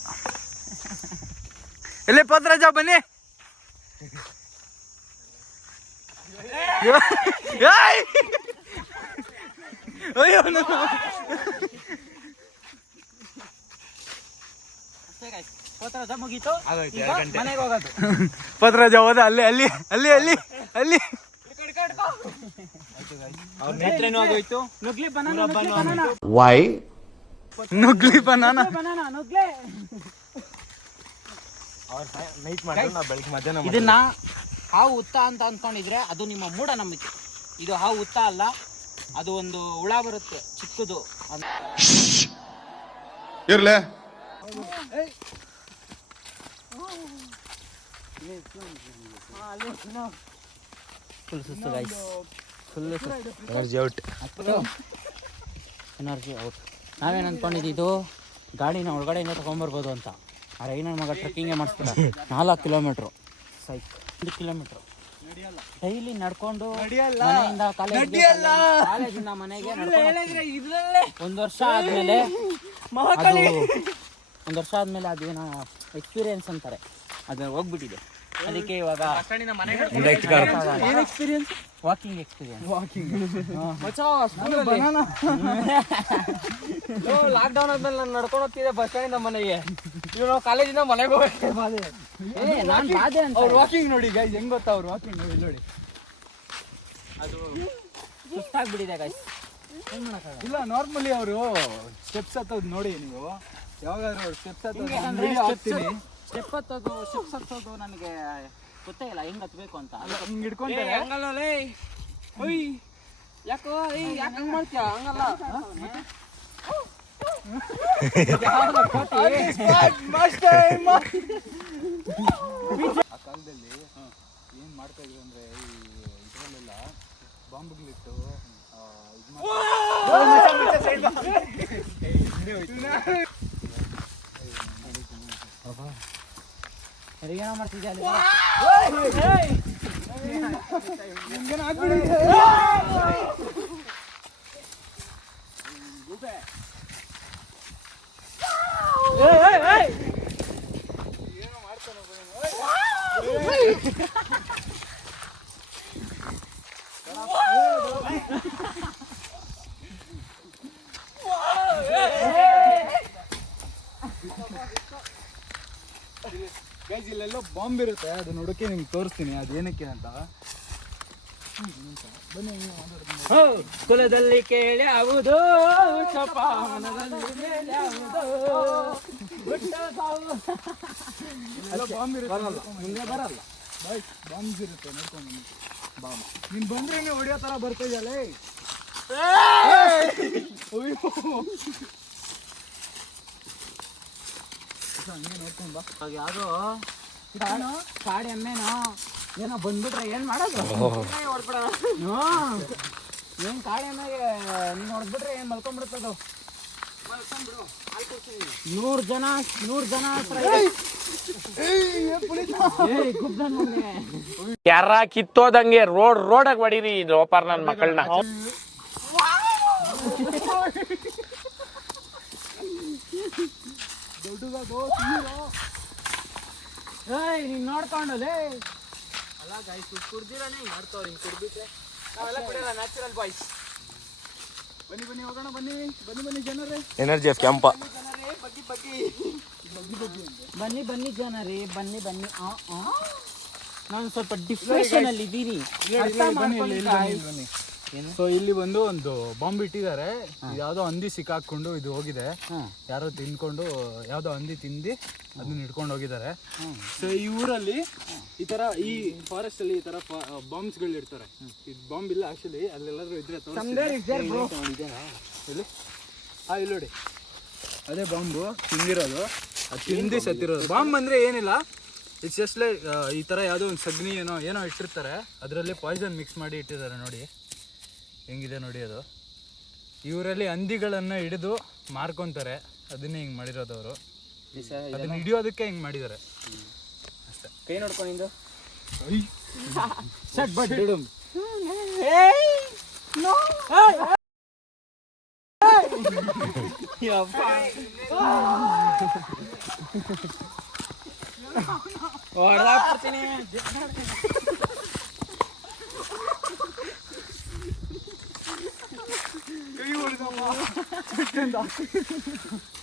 ಎಲ್ಲೇ ಪೋತ್ರಾಜ ಬನ್ನಿ. ಮುಗೀತು, ಪೋತ್ರಾಜ ಹೋದ ಅಲ್ಲಿ ಅಲ್ಲಿ ಅಲ್ಲಿ ಅಲ್ಲಿ ಅಲ್ಲಿ ನುಗ್ಲಿ ಬನಾನಾ. ವೈ ನುಗ್ಲಿ ಬನಾನಾ. ಇದನ್ನ ಹಾವು ಹುತ್ತ ಅಂತ ಅನ್ಕೊಂಡಿದ್ರೆ ಅದು ನಿಮ್ಮ ಮೂಢನಂಬಿಕೆ. ಇದು ಹಾವು ಹುತ್ತ ಅಲ್ಲ, ಅದು ಒಂದು ಹುಳ ಬರುತ್ತೆ ಚಿಕ್ಕದು. ಇರ್ಲೆ ಫುಲ್ ಸುಸ್ತು guys, full energy out. Energy out. ನಾವೇನು ಅಂದ್ಕೊಂಡಿದ್ದು ಗಾಡಿನ ಒಳಗಡೆಯಿಂದ ತೊಗೊಂಬರ್ಬೋದು ಅಂತ. ಆ ರೈನ ಮಗ ಟ್ರೆಕ್ಕಿಂಗೇ ಮಾಡಿಸ್ಬಿಡ. 4 ಕಿಲೋಮೀಟ್ರು ಸೈಕ್, 1 ಕಿಲೋಮೀಟ್ರು ಡೈಲಿ ನಡ್ಕೊಂಡು ನಡಿಯಲ್ಲ. ಮನೆಯಿಂದ ನಡಿಯಲ್ಲ. ಕಾಲೇಜಿಂದ ಮನೆಗೆ ಒಂದ್ ವರ್ಷ ಆದ್ಮೇಲೆ ಅದೇನೋ ಎಕ್ಸ್ಪೀರಿಯನ್ಸ್ ಅಂತಾರೆ, ಅದು ಹೋಗ್ಬಿಟ್ಟಿದೆ. ಅದಕ್ಕೆ ಇವಾಗ ಎಕ್ಸ್ಪೀರಿಯನ್ಸ್ ವಾಕಿಂಗ್ ಎಕ್ಸ್ಪೀರಿಯನ್ಸ್. ಲಾಕ್ಡೌನ್ ಆದ್ಮೇಲೆ ನಾನು ನಡ್ಕೊಂಡು ಹೋಗ್ತಿದ್ದೆ ಬಸ್ ಸ್ಟ್ಯಾಂಡಿಂದ ಮನೆಗೆ. ಇವ್ರು ಕಾಲೇಜಿಂದ ಮನೆಗೆ ಹೋಗ್ಬೇಕು. ನಾನ್ ಬಾದೆ ಅಂತ ಅವ್ರು ವಾಕಿಂಗ್ ನೋಡಿ ಗೈಸ್, ಹೆಂಗ್ ಗೊತ್ತಾ ಅವ್ರು ವಾಕಿಂಗ್ ನೋಡಿ. ಅದು ಸುಸ್ತಾಗ್ಬಿಟ್ಟಿದೆ ಗೈಸ್. ಇಲ್ಲ ನಾರ್ಮಲಿ ಅವರು ಸ್ಟೆಪ್ಸ್ ಹತ್ತೋದು ನೋಡಿ ನೀವು ಯಾವಾಗಾದ್ರೂ ಅವ್ರು ಸ್ಟೆಪ್ಸ್ ಹತ್ತೋದು ಸ್ಟೆಪ್ ಹತ್ತೋದು ನನಗೆ ಗೊತ್ತೇ ಇಲ್ಲ ಹೆಂಗ್ ಹತ್ಬೇಕು ಅಂತ. ಹಿಂಗ್ ಹಿಡ್ಕೊಂತಾರೆ. ಯಾಕೋ ಯಾಕೆ ಹಂಗ್ ಮಾಡ್ತೀಯ? ಹಂಗಲ್ಲ ಆ ಕಾಲದಲ್ಲಿ ಏನ್ ಮಾಡ್ತಾ ಇದ್ರು ಅಂದ್ರೆ ಇದ್ರಲ್ಲೆಲ್ಲ ಬಾಂಬ್ಗಳಿಟ್ಟು ಏನೋ ಮಾಡ್ತಿದ್ದೆ ಅಲ್ಲಿ. ಗೈಸ್ ಇಲ್ಲೆಲ್ಲೋ ಬಾಂಬ್ ಇರುತ್ತೆ, ಅದು ನೋಡೋಕೆ ನಿಮ್ಗೆ ತೋರಿಸ್ತೀನಿ ಅದೇನಕ್ಕೆ ಅಂತ. ಕುಲದಲ್ಲಿ ಕೇಳ್ಯಾವುದು ಶಪಾನದಲ್ಲಿ ಬಾಂಬ್ ಇರುತ್ತೆ, ಮುಂದೆ ಬರಲ್ಲ ಬಾಂಬ್ಸ್ ಇರುತ್ತೆ ನೋಡ್ಕೊಂಡು. ಬಾಂಬ್ ನೀನ್ ಬಂದ್ರೆ ಹೊಡಿಯೋ ತರ ಬರ್ತಿದ್ಯಲ್ಲ. ಹಂಗೆ ನೋಡ್ಕೊಂಡ್ ಬಾ. ಯಾವ್ದು ಕಾಡಿ ಎಮ್ಮೆನೋ ಏನೋ ಬಂದ್ಬಿಟ್ರೆ ಏನ್ ಮಾಡೋದು? ಏನ್ ಕಾಡಿ ಎಮ್ಮೆಗೆ ನೀನ್ ಹೊಡೆದ್ಬಿಟ್ರೆ ಏನ್ ಮಲ್ಕೊಂಡ್ಬಿಡುತ್ತದು. 100 ಜನ ಯಾರ ಕಿತ್ತೋದಂಗೆ ರೋಡಾಗ ಹೊಡೀರಿ ಲೋಪಾರ್ ನನ್ನ ಮಕ್ಕಳನ್ನ. ನೀನ್ ನೋಡ್ಕೊಂಡಲೇ ಅಲ್ಲ ಗೈಸ್, ಕುಡ್ದಿರಾನೆ ಹಿಂಗ್ ಮಾಡ್ತಾವ್ರ. ಹಿಂಗ್ ಕುಡ್ಬಿಟ್ರೆ ನಾವೆಲ್ಲ ಕುಡಿಯಲ್ಲ, ನ್ಯಾಚುರಲ್ ಬಾಯ್ಸ್. ಬನ್ನಿ ಹೋಗೋಣ, ಬನ್ನಿ ಜನರೇ. Energy of ಕ್ಯಾಂಪ. ಬನ್ನಿ ಜನರೇ, ಬನ್ನಿ. ನಾನು ಸ್ವಲ್ಪ ಡಿಪ್ರೆಷನ್ ಅಲ್ಲಿ ಇದ್ದೀನಿ. ಸೊ ಇಲ್ಲಿ ಬಂದು ಒಂದು ಬಾಂಬ್ ಇಟ್ಟಿದ್ದಾರೆ. ಯಾವ್ದೋ ಹಂದಿ ಸಿಕ್ಕಾಕೊಂಡು ಇದು ಹೋಗಿದೆ, ಯಾರೋ ತಿನ್ಕೊಂಡು ಯಾವ್ದೋ ಹಂದಿ ತಿಂದು ಅದನ್ನ ಹಿಡ್ಕೊಂಡು ಹೋಗಿದ್ದಾರೆ. ಸೊ ಈ ಊರಲ್ಲಿ ಈ ತರ, ಈ ಫಾರೆಸ್ಟ್ ಅಲ್ಲಿ ಈ ತರ ಬಾಂಬ್ಸ್ ಗಳು ಇಡ್ತಾರೆ. ಇದು ಬಾಂಬ್ ಇಲ್ಲ ಆಕ್ಚುಲಿ, ಅಲ್ಲೆಲ್ಲಾದ್ರೂ ಇದ್ರೆ ಇಲ್ಲಿ ನೋಡಿ, ಅದೇ ಬಾಂಬು ತಿಂದಿರೋದು, ಅದು ತಿಂದು ಸತ್ತಿರೋದು. ಬಾಂಬ್ ಅಂದ್ರೆ ಏನಿಲ್ಲ, ಇಟ್ಸ್ ಜಸ್ಟ್ ಲೈಕ್ ಈ ತರ ಯಾವ್ದೋ ಒಂದು ಸಗಣಿ ಏನೋ ಇಟ್ಟಿರ್ತಾರೆ, ಅದರಲ್ಲಿ ಪಾಯ್ಸನ್ ಮಿಕ್ಸ್ ಮಾಡಿ ಇಟ್ಟಿದ್ದಾರೆ. ನೋಡಿ ಹೆಂಗಿದೆ ನೋಡಿ. ಅದು ಇವರಲ್ಲಿ ಹಂದಿಗಳನ್ನ ಹಿಡಿದು ಮಾರ್ಕೊಂತಾರೆ, ಅದನ್ನೇ ಹಿಂಗೆ ಮಾಡಿರೋದು ಅವರು. ಅದನ್ನ ಹಿಡಿಯೋದಕ್ಕೆ ಹಿಂಗೆ ಮಾಡಿದ್ದಾರೆ ಅಷ್ಟೇ. ಕೈ ನೋಡ್ಕೊಂಡಿದ್ದು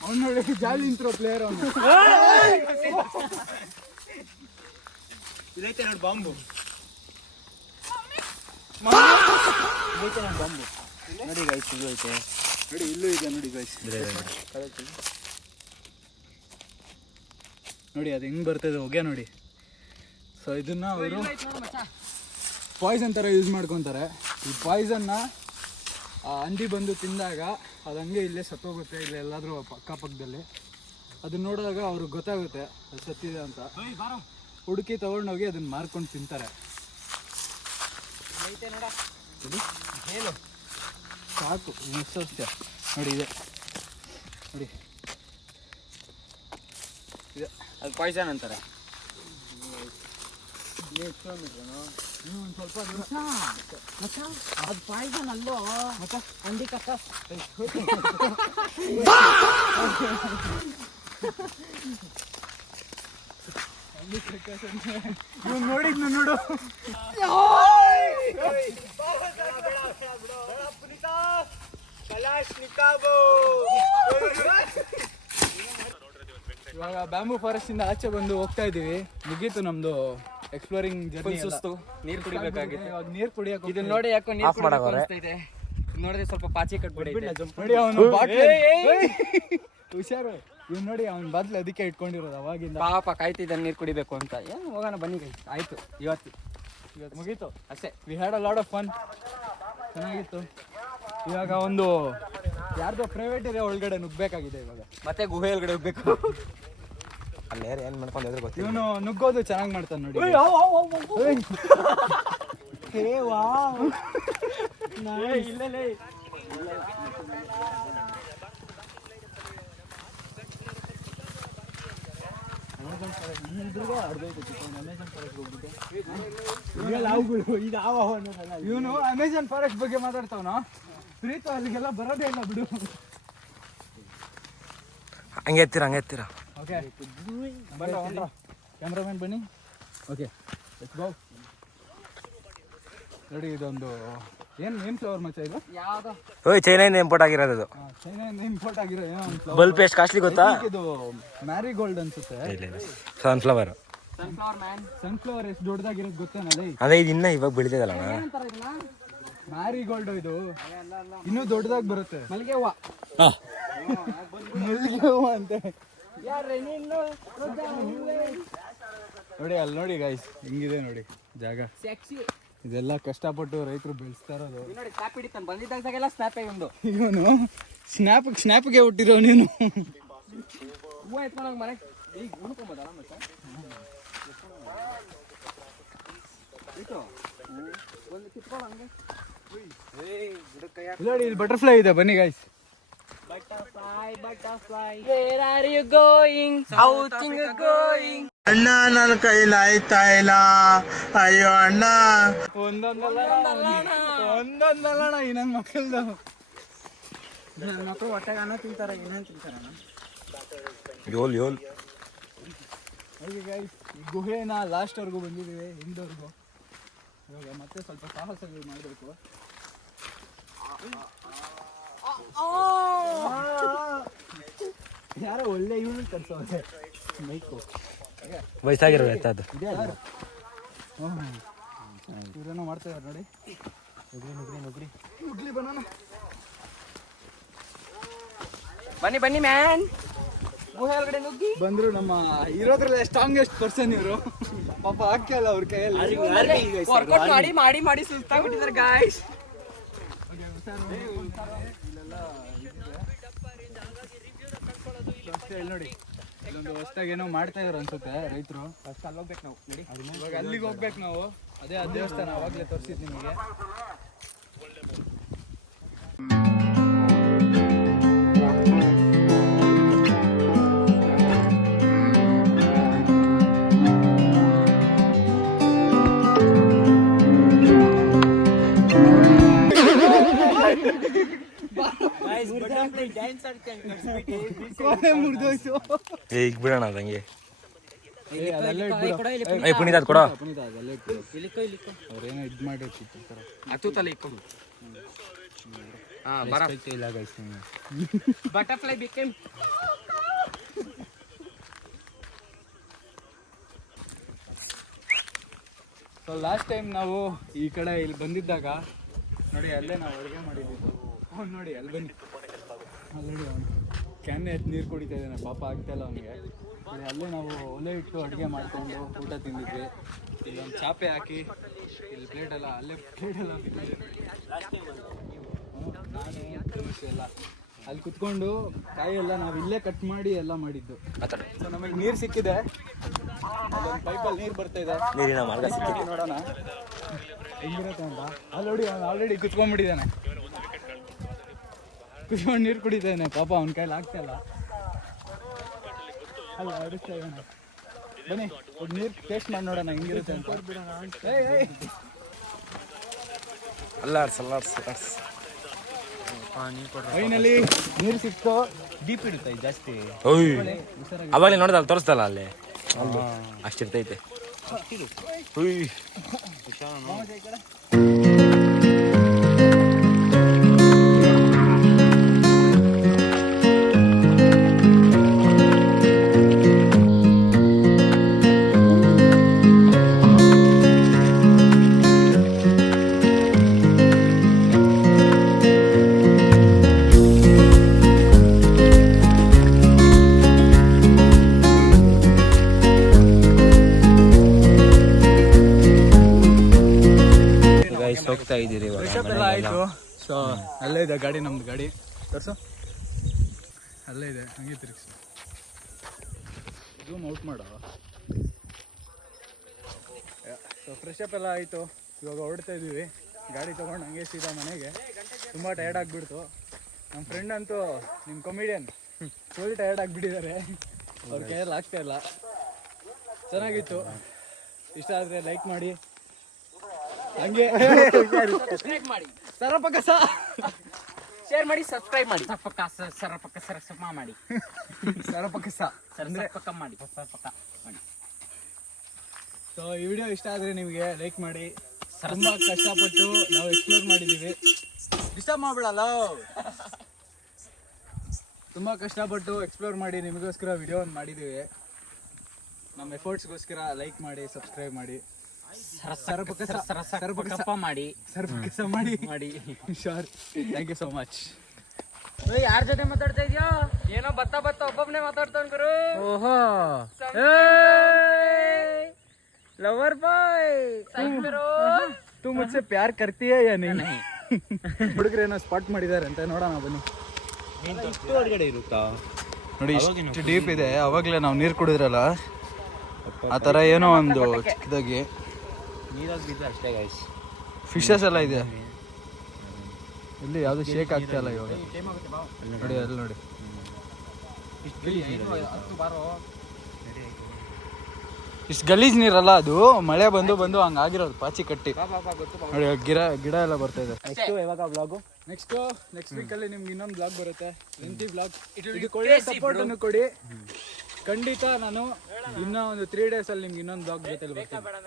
ಅವ್ನು ನೋಡಿ ಜಾಲಿ ಇಂತ್ರೋ ಪ್ಲೇಯರ್ ಅವನು. ಇದೈತೆ ನೋಡಿ ಬಾಂಬು, ನೋಡಿ ಗೈಸ್, ಇದು ಐತೆ ನೋಡಿ, ಇಲ್ಲೂ ಇದೆ ನೋಡಿ ಗೈಸ್. ನೋಡಿ ಅದು ಹೆಂಗ್ ಬರ್ತದೆ ಹೊಗೆ ನೋಡಿ. ಸೊ ಇದನ್ನ ಅವರು ಪಾಯ್ಸನ್ ಥರ ಯೂಸ್ ಮಾಡ್ಕೊತಾರೆ. ಈ ಪಾಯ್ಸನ್ನ ಹಂದಿ ಬಂದು ತಿಂದಾಗ ಅದು ಹಂಗೆ ಇಲ್ಲೇ ಸತ್ತೋಗುತ್ತೆ, ಇಲ್ಲ ಎಲ್ಲಾದರೂ ಅಕ್ಕಪಕ್ಕದಲ್ಲಿ. ಅದನ್ನ ನೋಡಿದಾಗ ಅವ್ರಿಗೆ ಗೊತ್ತಾಗುತ್ತೆ ಅದು ಸತ್ತಿದೆ ಅಂತ. ಹುಡುಕಿ ತಗೊಂಡೋಗಿ ಅದನ್ನ ಮಾರ್ಕೊಂಡು ತಿಂತಾರೆ. ಸಾಕು ಸತ್ಯ ನೋಡಿ, ಇದೆ ನೋಡಿ, ಇದೆ. ಅದು ಪಾಯ್ಸನ್ ಅಂತಾರೆ. ಅದು ಪಾಯ್ಸನ್ ಅಲ್ಲೋ ಅಂಡಿ ಕಕ್ಕ. ನೋಡಿದ್ನು ನೋಡು. ಇವಾಗ ಬ್ಯಾಂಬೂ ಫಾರೆಸ್ಟ್ ಇಂದ ಆಚೆ ಬಂದು ಹೋಗ್ತಾ ಇದೀವಿ. ಮುಗೀತು ನಮ್ದು ಎಕ್ಸ್ಪ್ಲೋರಿಂಗ್ ಜರ್ನಿ. ಸುಸ್ತು, ನೀರ್ ಕುಡಿಬೇಕಾಗಿತ್ತು. ಇವಾಗ ನೀರ್ ಕುಡಿಯಕ್ಕೆ ಇದನ್ನ ನೋಡಿ ಯಾಕೋ ನೀರು ಕುಡಿಬೇಕು ಅನಿಸ್ತಾ ಇದೆ. ನೋಡಿದ್ರೆ ಸ್ವಲ್ಪ ಪಾಚಿ ಕಟ್ಬಿಡಿ. ನೋಡಿ ಅವನು ಹುಷಾರು. ಇವ್ ನೋಡಿ ಅವ್ನ ಬಾದ್ಲು ಅದಕ್ಕೆ ಇಟ್ಕೊಂಡಿರೋದು ಅವಾಗಿಂದ. ಪಾಪ ಕಾಯ್ತಿದ್ದಾನೆ ನೀರು ಕುಡಿಬೇಕು ಅಂತ. ಏನು ಹೋಗೋಣ ಬನ್ನಿ. ಆಯ್ತು, ಇವತ್ತು ಮುಗೀತು ಅಷ್ಟೇ. We had a lot of fun. ಚೆನ್ನಾಗಿತ್ತು. ಇವಾಗ ಒಂದು ಯಾರ್ದೋ ಪ್ರೈವೇಟ್ ಏರಿಯಾ ಒಳಗಡೆ ನುಗ್ಬೇಕಾಗಿದೆ. ಇವಾಗ ಮತ್ತೆ ಗುಹೆ ಒಳಗಡೆ ಹೋಗ್ಬೇಕು. ಅಲ್ಲೇ ಏನ್ ಮಾಡ್ಕೊಂಡು ಎದುರು ಗೊತ್ತಿಲ್ಲ. ಇವನು ನುಗ್ಗೋದು ಚೆನ್ನಾಗಿ ಮಾಡ್ತಾನೆ ನೋಡಿ. ಇವನು ಅಮೆಜಾನ್ ಫಾರೆಸ್ಟ್ ಬಗ್ಗೆ ಮಾತಾಡ್ತಾವನ. ಪ್ರೀತು ಅಲ್ಲಿಗೆಲ್ಲ ಬರೋದೇ ಇಲ್ಲ ಬಿಡು. ಹಂಗೆ ಎತ್ತೀರ. ಓಕೆ ಕ್ಯಾಮ್ರಾಮನ್ ಬನ್ನಿ. Okay let's go. ನೋಡಿ ಇದೊಂದು ಏನ್ ಫ್ಲವರ್ ಮಚ್ಚ ಇದು? ಯಾವ್ದು? ಓಯ್ ಚೈನಾ ಇಂಪೋರ್ಟ್ ಆಗಿರೋದು ಅದು. ಚೈನಾಯಿಂದ ಇಂಪೋರ್ಟ್ ಆಗಿರೋ ಏನೋ ಒಂದು ಫ್ಲವರ್. ಬಲ್ಬ್ ಎಷ್ಟು ಕಾಸ್ಟ್ಲಿ ಗೊತ್ತಾ? ಇದು ಮ್ಯಾರಿಗೋಲ್ಡ್ ಅನ್ಸುತ್ತೆ. ಸನ್ಫ್ಲವರ್. Sunflower man. ಸನ್ಫ್ಲವರ್ ಎಷ್ಟು ದೊಡ್ಡದಾಗಿರೋದು ಗೊತ್ತೇನಲ್ಲಿ? ಅದೇ ಇದು ಇನ್ನ ಇವಾಗ ಬೆಳಿತದಲ್ಲ. ಮ್ಯಾರಿಗೋಲ್ಡ್ ಇದು ಇನ್ನೂ ದೊಡ್ಡದಾಗಿ ಬರುತ್ತೆ. ಮಲ್ಲಿಗೆ ಹೂವ. ಮಲ್ಲಿಗೆ ಹೂವು ಅಂತೆ. ನೋಡಿ ಅಲ್ಲಿ ನೋಡಿ ಗೈಸ್, ಹಿಂಗಿದೆ ನೋಡಿ ಜಾಗ. ಇದೆಲ್ಲ ಕಷ್ಟಪಟ್ಟು ರೈತರು ಬೆಳೆಸ್ತಾ ಇರೋದು. ನೋಡಿ ಸ್ನ್ಯಾಪ್ ಹಿಡಿತಾನೆ. ಬಂದಿದ್ದಾಗೆಲ್ಲ ಸ್ನ್ಯಾಪೇ ಒಂದು. ಇವನು ಸ್ನ್ಯಾಪ್ಗೆ ಹುಟ್ಟಿರೋ ನೀನು. ಹೂವು ಎತ್ಕೊಂಡೋಗಿ ಮನೆ ಈಗ ಉಣ್ಕೊಂಬೋದಲ್ಲ ಮತ್ತೆ. ಒಂದು ಕಿತ್ಕೊಳ್ಳೋ ಹಂಗೆ. ನೋಡಿ ಇಲ್ಲಿ ಬಟರ್ಫ್ಲೈ ಇದೆ, ಬನ್ನಿ guys. Butterfly, where are you going? How things are going? ಅಣ್ಣ ನನ್ನ ಕೈಲಾಯ್ತಾ ಇಲ್ಲ, ಅಯ್ಯೋ ಅಣ್ಣ. ಒಂದೊಂದಲ್ಲ ಈ ನನ್ನ ಮಕ್ಕಳ್ದು. ನನ್ನ ಮಕ್ಕಳು ಹೊಟ್ಟೆಗೆ ಅನ್ನ ತಿಂತಾರೆ, ಏನೇನು ತಿಂತಾರಣ್ಣ. ಯೋಲ್ ಹಾಗೆ ಗೈಸ್, ಈ ಗುಹೆನ ಲಾಸ್ಟ್ವರೆಗೂ ಬಂದಿದ್ದೀವಿ, ಹಿಂದವರೆಗೂ. ಇವಾಗ ಮತ್ತೆ ಸ್ವಲ್ಪ ಸಾಹಸಗಳು ಮಾಡಬೇಕು. ಯಾರೋ ಒಳ್ಳೆ ಇವನು ಕರ್ಸೋದೆ ಮೈಕು. ವಯಸ್ಸಾಗಿರೋ ಎತ್ತದು. ಇವರೇನೋ ಮಾಡ್ತಾ ಇದ್ದಾರೆ ನೋಡಿ. ನುಗ್ಲಿ ಬನಾನ. ಬನ್ನಿ ಮ್ಯಾನ್. ಗುಹೆ ಒಳಗಡೆ ನುಗ್ಗಿ ಬಂದ್ರು. ನಮ್ಮ ಇರೋದ್ರಲ್ಲ ಸ್ಟ್ರಾಂಗೆಸ್ಟ್ ಪರ್ಸನ್ ಇವರು. ಪಾಪ ಹಾಕ್ಯಲ್ಲ ಅವ್ರ ಕೈಯಲ್ಲಿ. ವರ್ಕೌಟ್ ಮಾಡಿ ಸುಸ್ತಾಗ್ಬಿಟ್ಟಿದ್ದಾರೆ ಗಾಯ್ಸ್. ನೋಡಿ ಇಲ್ಲೊಂದು ಹೊಸದಾಗಿ ಏನೋ ಮಾಡ್ತಾ ಇದಾರೆ ಅನ್ಸುತ್ತೆ ರೈತರು. ಫಸ್ಟ್ ಅಲ್ಲಿ ಹೋಗ್ಬೇಕು ನಾವು. ನೋಡಿ ಇವಾಗ ಅಲ್ಲಿಗೆ ಹೋಗ್ಬೇಕು ನಾವು. ಅದೇ ಆ ದೇವಸ್ಥಾನ ಅವಾಗಲೇ ತೋರಿಸಿದ್ದು ನಿಮಗೆ. ಈಗ ಬಿಡೋಣ ಅದಂಗೆ. ಪುನೀತ್ ಅದು ಕೊಡೋ. ಅವ್ರೇನೋ ಇದು ಮಾಡಿರ್ತಿತ್ತು. ಹತ್ತುತ್ತಲ್ಲ ಇಕ್ಕೊಂಡು. Butterfly became. So last time ನಾವು ಈ ಕಡೆ ಇಲ್ಲಿ ಬಂದಿದ್ದಾಗ ನೋಡಿ ಅಲ್ಲೇ ನಾವು ಅಡುಗೆ ಮಾಡಿದ್ದು. ಅವ್ನು ನೋಡಿ ಅಲ್ಲಿ ಬನ್ನಿ, ಅಲ್ಲಿ ನೋಡಿ ಅವನು ಕ್ಯಾನ್ ಎತ್ತು ನೀರು ಕುಡಿತಾ ಇದ್ದಾನೆ. ಪಾಪ ಆಗ್ತಾಯಿಲ್ಲ ಅವನಿಗೆ. ಅಲ್ಲೇ ನಾವು ಒಲೆ ಇಟ್ಟು ಅಡುಗೆ ಮಾಡಿಕೊಂಡು ಊಟ ತಿಂದಿದ್ವಿ. ಇಲ್ಲೊಂದು ಚಾಪೆ ಹಾಕಿ ಇಲ್ಲಿ ಪ್ಲೇಟೆಲ್ಲ ಅಲ್ಲೇ ಪ್ಲೇಟೆಲ್ಲ ನಾನು ಎಲ್ಲ ಅಲ್ಲಿ ಕುತ್ಕೊಂಡು ಕಾಯಿ ಎಲ್ಲ ನಾವು ಇಲ್ಲೇ ಕಟ್ ಮಾಡಿ ಎಲ್ಲ ಮಾಡಿದ್ದು. ಸೊ ನಮಗೆ ನೀರು ಸಿಕ್ಕಿದೆ. ಪೈಪಲ್ಲಿ ನೀರು ಬರ್ತಾ ಇದೆ. ನೀರಿನ ಮಾರ್ಗ ಸಿಕ್ಕಿದೆ. ನೋಡೋಣ ಹೆಂಗಿರುತ್ತೆ ಅಂತ. ಅಲ್ಲಿ ನೋಡಿ ಅವ್ನು ಆಲ್ರೆಡಿ ಕುತ್ಕೊಂಡ್ಬಿಟ್ಟಿದ್ದಾನೆ. ಕುತ್ಕೊಂಡು ನೀರು ಕುಡಿತಾನೆ. ಪಾಪ ಅವ್ನ ಕೈಲಿ ಆಗ್ತಾ ಇಲ್ಲ. ಅಲ್ಲ ಆಡಿಸ್ತಾ ಇದ್ದಾನೆ. ಬನ್ನಿ ನೀರು ಟೇಸ್ಟ್ ಮಾಡಿ ನೋಡೋಣ ಹೆಂಗಿರುತ್ತೆ ಅಂತ. ಏಯ್ ಏಯ್ ಫೈನಲಿ ನೀರು ಸಿಕ್ತು. ಡೀಪ್ ಇರುತ್ತೆ ಜಾಸ್ತಿ. ಅವಾಗಲೇ ನೋಡ್ದ ಅಲ್ಲಿ ತೋರಿಸ್ತಲ್ಲ ಅಲ್ಲಿ ಅಷ್ಟಿರ್ತೈತೆ. ಉಯ್. ಹೋಗ್ತಾ ಇದ್ದೀರಿ ಫ್ರೆಶಪ್ ಎಲ್ಲ ಆಯಿತು. ಸೊ ಅಲ್ಲೇ ಇದೆ ಗಾಡಿ, ನಮ್ದು ಗಾಡಿ ತೋರಿಸು. ಅಲ್ಲೇ ಇದೆ, ಹಂಗೆ ತಿರುಗಿಸು, ಝೂಮ್ ಔಟ್ ಮಾಡೋ. ಸೊ ಫ್ರೆಶಪ್ ಎಲ್ಲ ಆಯಿತು. ಇವಾಗ ಹೊರಡ್ತಾ ಇದ್ದೀವಿ ಗಾಡಿ ತೊಗೊಂಡು ಹಂಗೆ ಸೀದಾ ಮನೆಗೆ. ತುಂಬ ಟಯರ್ಡ್ ಆಗಿಬಿಡ್ತು. ನಮ್ಮ ಫ್ರೆಂಡ್ ಅಂತೂ ನಿಮ್ಮ ಕಾಮಿಡಿಯನ್ ಫುಲ್ ಟಯರ್ಡ್ ಆಗಿಬಿಟ್ಟಿದ್ದಾರೆ. ಅವ್ರ ಕೈಯಲ್ಲಿ ಆಗ್ತಾ ಇಲ್ಲ. ಚೆನ್ನಾಗಿತ್ತು. ಇಷ್ಟ ಆದರೆ ಲೈಕ್ ಮಾಡಿ, ಹಂಗೆ ಸಬ್ಸ್ಕ್ರೈಬ್ ಮಾಡಿ, ಸರಪಕಸ ಶೇರ್ ಮಾಡಿ, ಸಬ್ಸ್ಕ್ರೈಬ್ ಮಾಡಿ, ಸರಪಕ್ಕ ಸರಸಮ ಮಾಡಿ, ಸರಪಕಸ ಸರಪಕ್ಕ ಮಾಡಿ, ಸರಪಕ್ಕ ಮಾಡಿ. ಸೊ ಈ ವಿಡಿಯೋ ಇಷ್ಟ ಆದರೆ ನಿಮಗೆ ಲೈಕ್ ಮಾಡಿ. ತುಂಬ ಕಷ್ಟಪಟ್ಟು ನಾವು ಎಕ್ಸ್ಪ್ಲೋರ್ ಮಾಡಿದ್ದೀವಿ. ಡಿಸ್ಟರ್ಬ್ ಮಾಡ್ಬಿಡಲ್ಲ. ತುಂಬ ಕಷ್ಟಪಟ್ಟು ಎಕ್ಸ್ಪ್ಲೋರ್ ಮಾಡಿ ನಿಮಗೋಸ್ಕರ ವಿಡಿಯೋ ಒಂದು ಮಾಡಿದ್ದೀವಿ. ನಮ್ಮ ಎಫರ್ಟ್ಸ್ಗೋಸ್ಕರ ಲೈಕ್ ಮಾಡಿ, ಸಬ್ಸ್ಕ್ರೈಬ್ ಮಾಡಿ, ಸರಪಕ್ಕ ಮಾಡಿ, ಸರಪಕಸ ಮಾಡಿ ಮಾಡಿ. Sure. Thank you so much. ಯಾರ ಜೊತೆ ಮಾತಾಡ್ತಾ ಇದೆಯಾ? ಏನೋ ಬತ್ತ ಒಬ್ಬೊಬ್ನೇ ಮಾತಾಡ್ತಾನ ಗುರು. ಓಹೋ, ಲವರ್ ಬಾಯ್. तू मुझसे प्यार करती है या नहीं? ಹುಡುಗರೇನೋ ಸ್ಪಾಟ್ ಮಾಡಿದ್ದಾರೆ ಅಂತ ನೋಡೋಣ ಬನ್ನಿ. ಹೊರಗಡೆ ಇರುತ್ತಾ ನೋಡಿ, ಇಷ್ಟು ಡೀಪ್ ಇದೆ. ಅವಾಗಲೇ ನಾವು ನೀರು ಕುಡಿದ್ರಲ್ಲ, ಆ ಥರ ಏನೋ ಒಂದು ಚಿಕ್ಕದಾಗಿ ನೀರಾಗಿ ಬಿದ್ದು ಅಷ್ಟೇ ಗೈಸ್. ಫಿಶಸ್ ಎಲ್ಲ ಇದೆ. ಇಲ್ಲಿ ಯಾವುದು ಶೇಕ್ ಆಗ್ತಾ ಇಲ್ಲ ಇವಾಗ. ನೋಡಿ ಅಲ್ಲಿ ನೋಡಿ, ಇಷ್ಟು ಗಲೀಜ್ ನೀರಲ್ಲ ಅದು. ಮಳೆ ಬಂದು ಹಂಗಾಗಿರೋದು ಪಾಚಿ ಕಟ್ಟಿ. ನೋಡಿ ಗಿಡ ಎಲ್ಲ ಬರ್ತಾ ಇದೆ. ಯಾವಾಗ ಬ್ಲಾಗು? ನೆಕ್ಸ್ಟ್ ವೀಕಲ್ಲಿ ನಿಮ್ಗೆ ಇನ್ನೊಂದು ಬ್ಲಾಗ್ ಬರುತ್ತೆ, ಲೆಂತಿ ಬ್ಲಾಗ್. ಇದಕ್ಕೆ ಒಳ್ಳೆ ಸಪೋರ್ಟ್ ಅನ್ನು ಕೊಡಿ. ಖಂಡಿತ ನಾನು ಇನ್ನೂ ಒಂದು 3 days ಅಲ್ಲಿ ನಿಮ್ಗೆ ಇನ್ನೊಂದು ಬ್ಲಾಗ್ ಜೊತೆಲಿ ಬರ್ತೀನಿ.